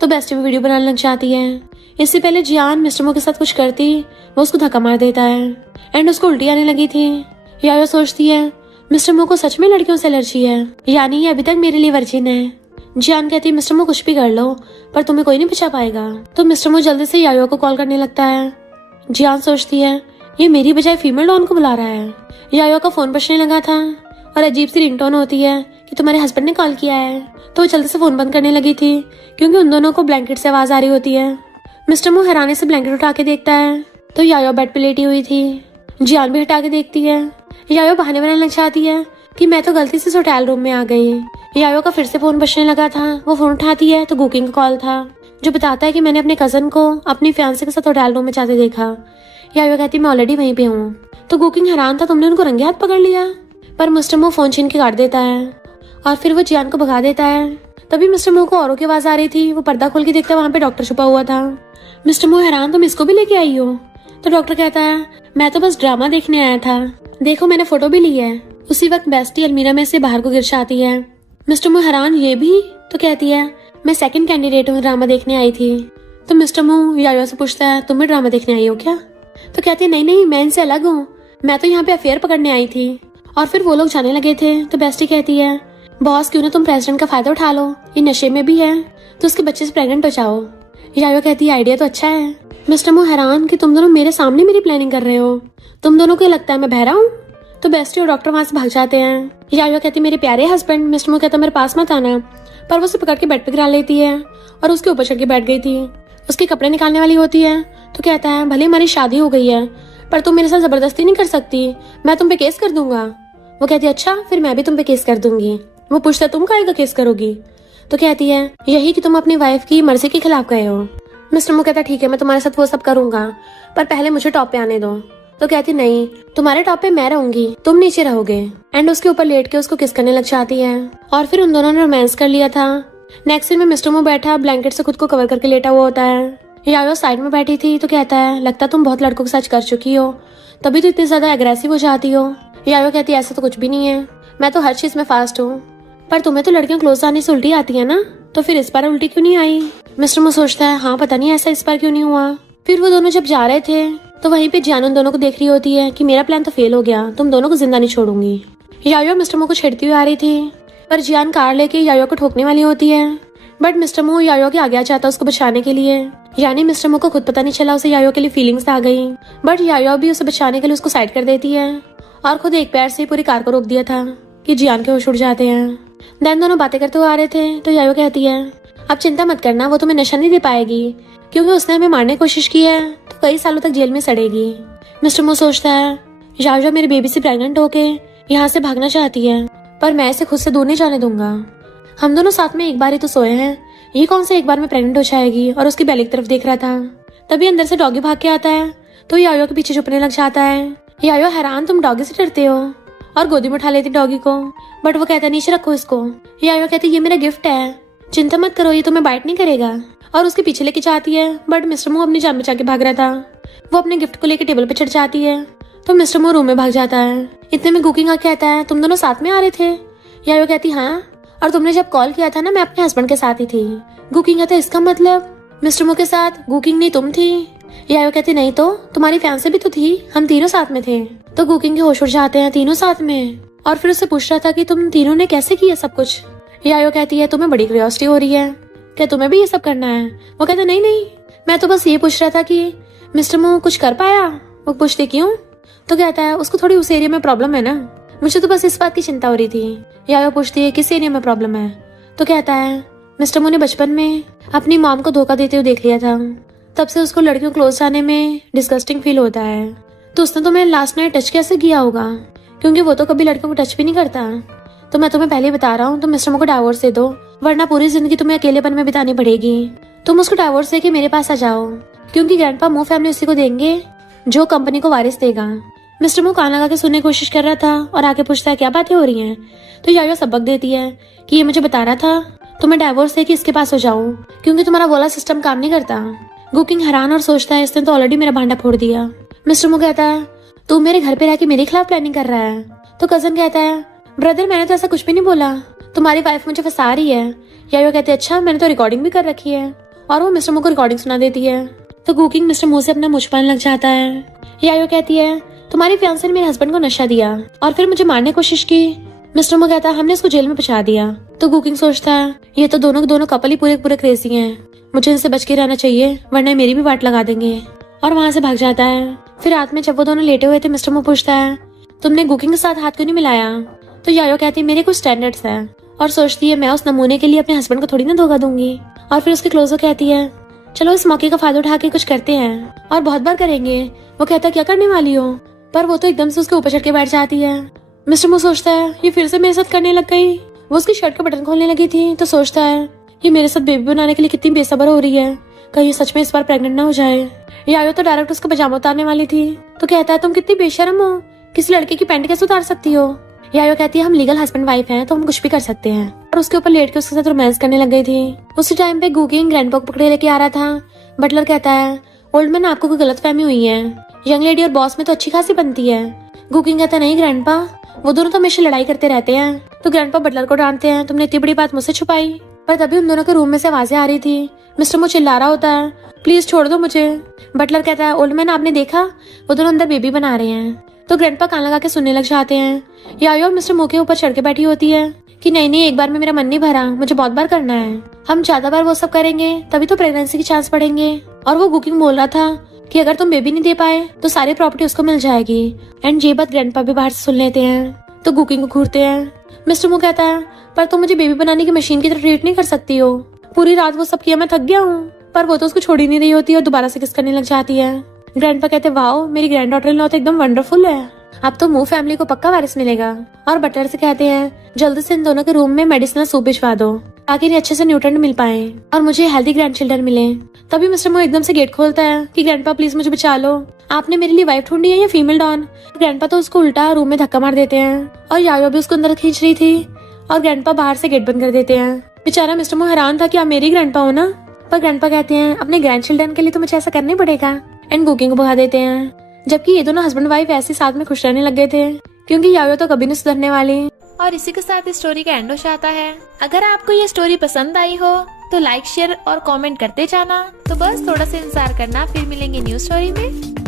तो बेस्टी भी वीडियो बनाने लग जाती है। इससे पहले जियान मिस्टर मो के साथ कुछ करती वो उसको धक्का मार देता है एंड उसको उल्टी आने लगी थी। यायो सोचती है मिस्टर मो को सच में लड़कियों से एलर्जी है, यानी ये अभी तक मेरे लिए वर्जिन है। जियान कहती है मिस्टर मो कुछ भी कर लो पर तुम्हें कोई नहीं बचा पाएगा। तो मिस्टर मो जल्दी से यायो को कॉल करने लगता है। जियान सोचती है ये मेरी बजाय फीमेल डॉन को बुला रहा है। यायो का फोन बजने लगा था और अजीब सी रिंगटोन होती है कि तुम्हारे हस्बैंड ने कॉल किया है। तो वो जल्दी से फोन बंद करने लगी थी क्योंकि उन दोनों को ब्लैंकेट से आवाज आ रही होती है। मिस्टर मो हैरानी से ब्लैंकेट उठा के देखता है तो यायो बेड पे लेटी हुई थी। जियान भी हटा के देखती है। यायो बहाने बनाने लग जाती है कि मैं तो गलती से होटल रूम में आ गई। यायो का फिर से फोन बजने लगा था। वो फोन उठाती है तो कुकिंग का कॉल था जो बताता है कि मैंने अपने कजन को अपनी फियांसे के साथ होटल रूम में जाते देखा। यायो कहती मैं ऑलरेडी वहीं पे हूँ। तो कुकिंग हैरान था तुमने उनको रंगे हाथ पकड़ लिया, पर मिस्टर मो फोन छीन के काट देता है और फिर वो जियान को भगा देता है। तभी मिस्टर मो को औरों की आवाज आ रही थी। वो पर्दा खोल के देखता है वहाँ पे डॉक्टर छुपा हुआ था। मिस्टर मो हैरान तुम इसको भी लेके आई हो। तो डॉक्टर कहता है मैं तो बस ड्रामा देखने आया था, देखो मैंने फोटो भी ली है। उसी वक्त बेस्टी अलमीरा में से बाहर को गिर जाती है। मिस्टर मो हैरान ये भी। तो कहती है मैं सेकंड कैंडिडेट हूँ, ड्रामा देखने आई थी। तो मिस्टर मो यायो से पूछता है तुम भी ड्रामा देखने आई हो क्या। तो कहती है नहीं नहीं मैं इनसे अलग हूँ, मैं तो यहाँ पे अफेयर पकड़ने आई थी। और फिर वो लोग जाने लगे थे तो बेस्टी कहती है बॉस क्यों ना तुम प्रेसिडेंट का फायदा उठा लो, ये नशे में भी है तो उसके बच्चे से प्रेग्नेंट हो जाओ। यायो कहती है आइडिया तो अच्छा है। मिस्टर मो हैरान कि तुम दोनों मेरे सामने मेरी प्लानिंग कर रहे हो, तुम दोनों को लगता है मैं बहरा हूँ। तो बेस्टी और डॉक्टर वहां से भाग जाते हैं। यायो कहती मेरे प्यारे हस्बैंड। मिस्टर मो कहता मेरे पास मत आना, पर वो उसे पकड़ के बेड पे गिरा लेती है और उसके ऊपर चढ़ के बैठ गई थी। उसके कपड़े निकालने वाली होती है तो कहता है भले हमारी शादी हो गई है पर तुम मेरे साथ जबरदस्ती नहीं कर सकती, मैं तुम पे केस कर दूंगा। वो कहती है अच्छा फिर मैं भी तुम पे केस कर दूंगी। वो पूछता है तुम काहे का केस करोगी। तो कहती है यही कि तुम अपनी वाइफ की मर्जी के खिलाफ गए हो। मिस्टर मो कहता ठीक है मैं तुम्हारे साथ वो सब करूंगा पर पहले मुझे टॉप पे आने दो। तो कहती नहीं तुम्हारे टॉप पे मैं रहूंगी, तुम नीचे रहोगे। एंड उसके ऊपर लेट के उसको किस करने लग जाती है और फिर उन दोनों ने रोमांस कर लिया था। नेक्स्ट सीन में मिस्टर मो बैठा ब्लैंकेट से खुद को कवर करके लेटा हुआ होता है। यायो साइड में बैठी थी तो कहता है लगता तुम बहुत लड़कों के साथ कर चुकी हो, तभी तो इतनी ज्यादा एग्रेसिव हो जाती हो। यायो कहती है ऐसा तो कुछ भी नहीं है, मैं तो हर चीज में फास्ट हूँ, पर तुम्हें तो लड़कियां क्लोज आने से उल्टी आती है ना, तो फिर इस बार उल्टी क्यों नहीं आई। मिस्टर मो सोचता है हाँ पता नहीं ऐसा इस बार क्यों नहीं हुआ। फिर वो दोनों जब जा रहे थे तो वहीं पे जियान उन दोनों को देख रही होती है कि मेरा प्लान तो फेल हो गया, तुम दोनों को जिंदा नहीं छोड़ूंगी। यायो मिस्टर मो को छेड़ती हुई आ रही थी पर जियान कार लेके यायो को ठोकने वाली होती है, बट मिस्टर मो यायो के आगे आ जाता उसको बचाने के लिए। यानी मिस्टर मो को खुद पता नहीं चला उसे यायो के लिए फीलिंग्स आ गई, बट यायो भी उसे बचाने के लिए उसको साइड कर देती है और खुद एक पैर से पूरी कार को रोक दिया था कि जियान के होश उड़ जाते हैं। देन दोनों बातें करते हुए आ रहे थे तो यायो कहती है अब चिंता मत करना, वो तुम्हें नशा नहीं दे पाएगी क्योंकि उसने हमें मारने की कोशिश की है तो कई सालों तक जेल में सड़ेगी। मिस्टर मो सोचता है यायो मेरी बेबी से प्रेग्नेंट होके यहाँ से भागना चाहती है, पर मैं इसे खुद से दूर नहीं जाने दूंगा। हम दोनों साथ में एक बार ही तो सोए हैं, ये कौन से एक बार में प्रेग्नेंट हो जाएगी। और उसकी बेली की तरफ देख रहा था, तभी अंदर से डॉगी भाग के आता है तो यायो के पीछे छुपने लग जाता है। यायो हैरान, तुम डॉगी से डरते हो, और गोदी में उठा लेती डॉगी को, बट वो कहता नीचे रखो इसको। यायो कहती ये मेरा गिफ्ट है, चिंता मत करो, ये तुम्हें बाइट नहीं करेगा, और उसके पीछे लेके जाती है। बट मिस्टर मू अपनी जान बचा के भाग रहा था। वो अपने गिफ्ट को लेकर टेबल पे चढ़ जाती है तो मिस्टर मू रूम में भाग जाता है। इतने में गुकिंग आके कहता है तुम दोनों साथ में आ रहे थे। यायो कहती हाँ, और तुमने जब कॉल किया था ना, मैं अपने हस्बैंड के साथ ही थी। गुकिंग कहता है इसका मतलब मिस्टर मू के साथ गुकिंग नहीं तुम थी। यायो कहती नहीं तो तुम्हारी फैंसी भी तो थी, हम तीनों साथ में थे। तो गुकिंग के होश उड़ जाते हैं तीनों साथ में, और फिर उससे पूछ रहा था कि तुम तीनों ने कैसे किया सब कुछ। यायो कहती है तुम्हें बड़ी क्यूरियोसिटी हो रही है, क्या तुम्हें भी ये सब करना है। वो कहता नहीं नहीं, मैं तो बस ये पूछ रहा था कि मिस्टर मू कुछ कर पाया। वो पूछते क्यों, तो कहता है उसको थोड़ी उस एरिया में प्रॉब्लम है ना, मुझे तो बस इस बात की चिंता हो रही थी। यायो पूछती है किस एरिया में प्रॉब्लम है, तो कहता है मिस्टर मू ने बचपन में अपनी मॉम को धोखा देते हुए देख लिया था, तब से उसको लड़कियों क्लोज जाने में डिस्गस्टिंग फील होता है। तो उसने तुम्हें लास्ट नाइट टच कैसे किया होगा, क्योंकि वो तो कभी लड़कियों को टच भी नहीं करता। तो मैं तुम्हें पहले बता रहा हूँ, तुम मिस्टर मू को डाइवोर्स दे दो, वरना पूरी जिंदगी तुम्हें अकेलेपन में बितानी पड़ेगी। तुम उसको डाइवोर्स देके मेरे पास आ जाओ, क्योंकि ग्रैंडपा मू फैमिली उसी को देंगे जो कंपनी को वारिस देगा। मिस्टर मू कान लगा के सुनने की कोशिश कर रहा था और आके पूछता है क्या बातें हो रही हैं। तो यायो सबक देती है कि ये मुझे बता रहा था तो मैं डाइवोर्स देके इसके पास हो जाऊं, क्योंकि तुम्हारा वाला सिस्टम काम नहीं करता। गुकिंग हैरान और सोचता है इसने तो ऑलरेडी मेरा भांडा फोड़ दिया। मिस्टर मू कहता है तू मेरे घर पे रह के मेरे खिलाफ प्लानिंग कर रहा है। तो कजन कहता है ब्रदर मैंने तो ऐसा कुछ भी नहीं बोला, तुम्हारी वाइफ मुझे फंसा रही है। यायो कहते अच्छा, मैंने तो रिकॉर्डिंग भी कर रखी है, और वो मिस्टर मू को रिकॉर्डिंग सुना देती है। तो गुकिंग मिस्टर मू से अपना मुंह छुपाने लग जाता है। यायो कहती है तुम्हारी फियांसे ने मेरे हस्बैंड को नशा दिया और फिर मुझे मारने की कोशिश की। मिस्टर मू कहता है हमने इसको जेल में पहुंचा दिया। तो गुकिंग सोचता है ये तो दोनों कपल ही पूरे पूरे क्रेजी हैं, मुझे इनसे बच के रहना चाहिए वरना मेरी भी वाट लगा देंगे, और वहाँ से भाग जाता है। फिर रात में जब वो दोनों लेटे हुए थे, मिस्टर मू पूछता है तुमने गुकिंग के साथ हाथ क्यों नहीं मिलाया। तो यायो कहती है मेरे कुछ स्टैंडर्ड्स हैं, और सोचती है मैं उस नमूने के लिए अपने हस्बैंड को थोड़ी ना धोखा दूंगी। और फिर उसके क्लोजर कहती है चलो इस मौके का फायदा उठा के कुछ करते हैं, और बहुत बार करेंगे। वो कहता है क्या करने वाली हो, पर वो तो एकदम से उसके ऊपर चढ़ के बैठ जाती है। मिस्टर मू सोचता है ये फिर से मेरे साथ करने लग गई। वो उसकी शर्ट का बटन खोलने लगी थी तो सोचता है ये मेरे साथ बेबी बनाने के लिए कितनी बेसब्र हो रही है, कहीं सच में इस बार प्रेग्नेंट ना हो जाए। यायो तो डायरेक्ट उसका पजामा उतारने वाली थी तो कहता है तुम कितनी बेशर्म हो, किसी लड़के की पैंट कैसे उतार सकती हो। यायो कहती है हम लीगल हस्बैंड वाइफ हैं तो हम कुछ भी कर सकते हैं, और उसके ऊपर लेट के उसके साथ रोमांस करने लग गई थी। उसी टाइम पे गुकिंग ग्रैंडपा को पकड़े लेके आ रहा था। बटलर कहता है ओल्ड मैन आपको कोई गलतफहमी हुई है, यंग लेडी और बॉस में तो अच्छी खासी बनती है। गुकिंग कहता है नहीं ग्रैंडपा, वो दोनों तो हमेशा लड़ाई करते रहते हैं। तो ग्रैंडपा बटलर को डांटते हैं तुमने इतनी बड़ी बात मुझसे छुपाई। पर तभी उन दोनों के रूम में से आवाजें आ रही थी। मिस्टर मू चिल्ला रहा होता है प्लीज छोड़ दो मुझे। बटलर कहता है ओल्ड मैन आपने देखा, वो दोनों अंदर बेबी बना रहे हैं। तो ग्रैंडपा कान लगा के सुनने लग जाते हैं। यायो और मिस्टर मू के ऊपर चढ़ के बैठी होती है कि नहीं एक बार में मेरा मन नहीं भरा, मुझे बहुत बार करना है, हम ज्यादा बार वो सब करेंगे तभी तो प्रेगनेंसी के चांस बढ़ेंगे। और वो गुकिंग बोल रहा था कि अगर तुम बेबी नहीं दे पाए तो सारी प्रॉपर्टी उसको मिल जाएगी। एंड ये बात ग्रैंडपा भी बाहर से सुन लेते हैं तो गुकिंग को घूरते हैं। मिस्टर मू कहता है पर तुम मुझे बेबी बनाने की मशीन की तरह ट्रीट नहीं कर सकती हो, पूरी रात वो सब किया मैं थक गया हूँ। पर वो तो उसको छोड़ ही नहीं रही होती और दोबारा से किस करने लग जाती है। ग्रैंडपा कहते वाओ मेरी ग्रैंड डॉटर इन लॉ तो एकदम वंडरफुल है, अब तो मू फैमिली को पक्का वारिस मिलेगा। और बटलर से कहते हैं जल्दी से इन दोनों के रूम में मेडिसिनल सूप भिजवा दो ताकि इन्हें अच्छे से न्यूट्रिएंट मिल पाए और मुझे हेल्दी ग्रैंड चिल्ड्रन मिले। तभी मिस्टर मू एकदम से गेट खोलता है कि ग्रैंडपा प्लीज मुझे बचा लो, आपने मेरे लिए वाइफ ढूंढी है या फीमेल डॉन। ग्रैंडपा तो उसको उल्टा रूम में धक्का मार देते हैं और यायो भी उसको अंदर खींच रही थी और ग्रैंडपा बाहर से गेट बंद कर देते हैं। बेचारा मिस्टर मू हैरान था कि आप मेरी ग्रैंडपा हो ना, पर ग्रैंडपा कहते हैं अपने ग्रैंड चिल्ड्रन के लिए तो मुझे ऐसा करना ही पड़ेगा। एंड गुकिंग को भगा देते हैं, जबकि ये दोनों हस्बैंड वाइफ ऐसे साथ में खुश रहने लग गए थे क्योंकि यायो तो कभी नहीं सुधरने वाली। और इसी के साथ इस स्टोरी का एंड हो जाता है। अगर आपको ये स्टोरी पसंद आई हो तो लाइक शेयर और कमेंट करते जाना। तो बस थोड़ा सा इंतजार करना, फिर मिलेंगे न्यू स्टोरी में।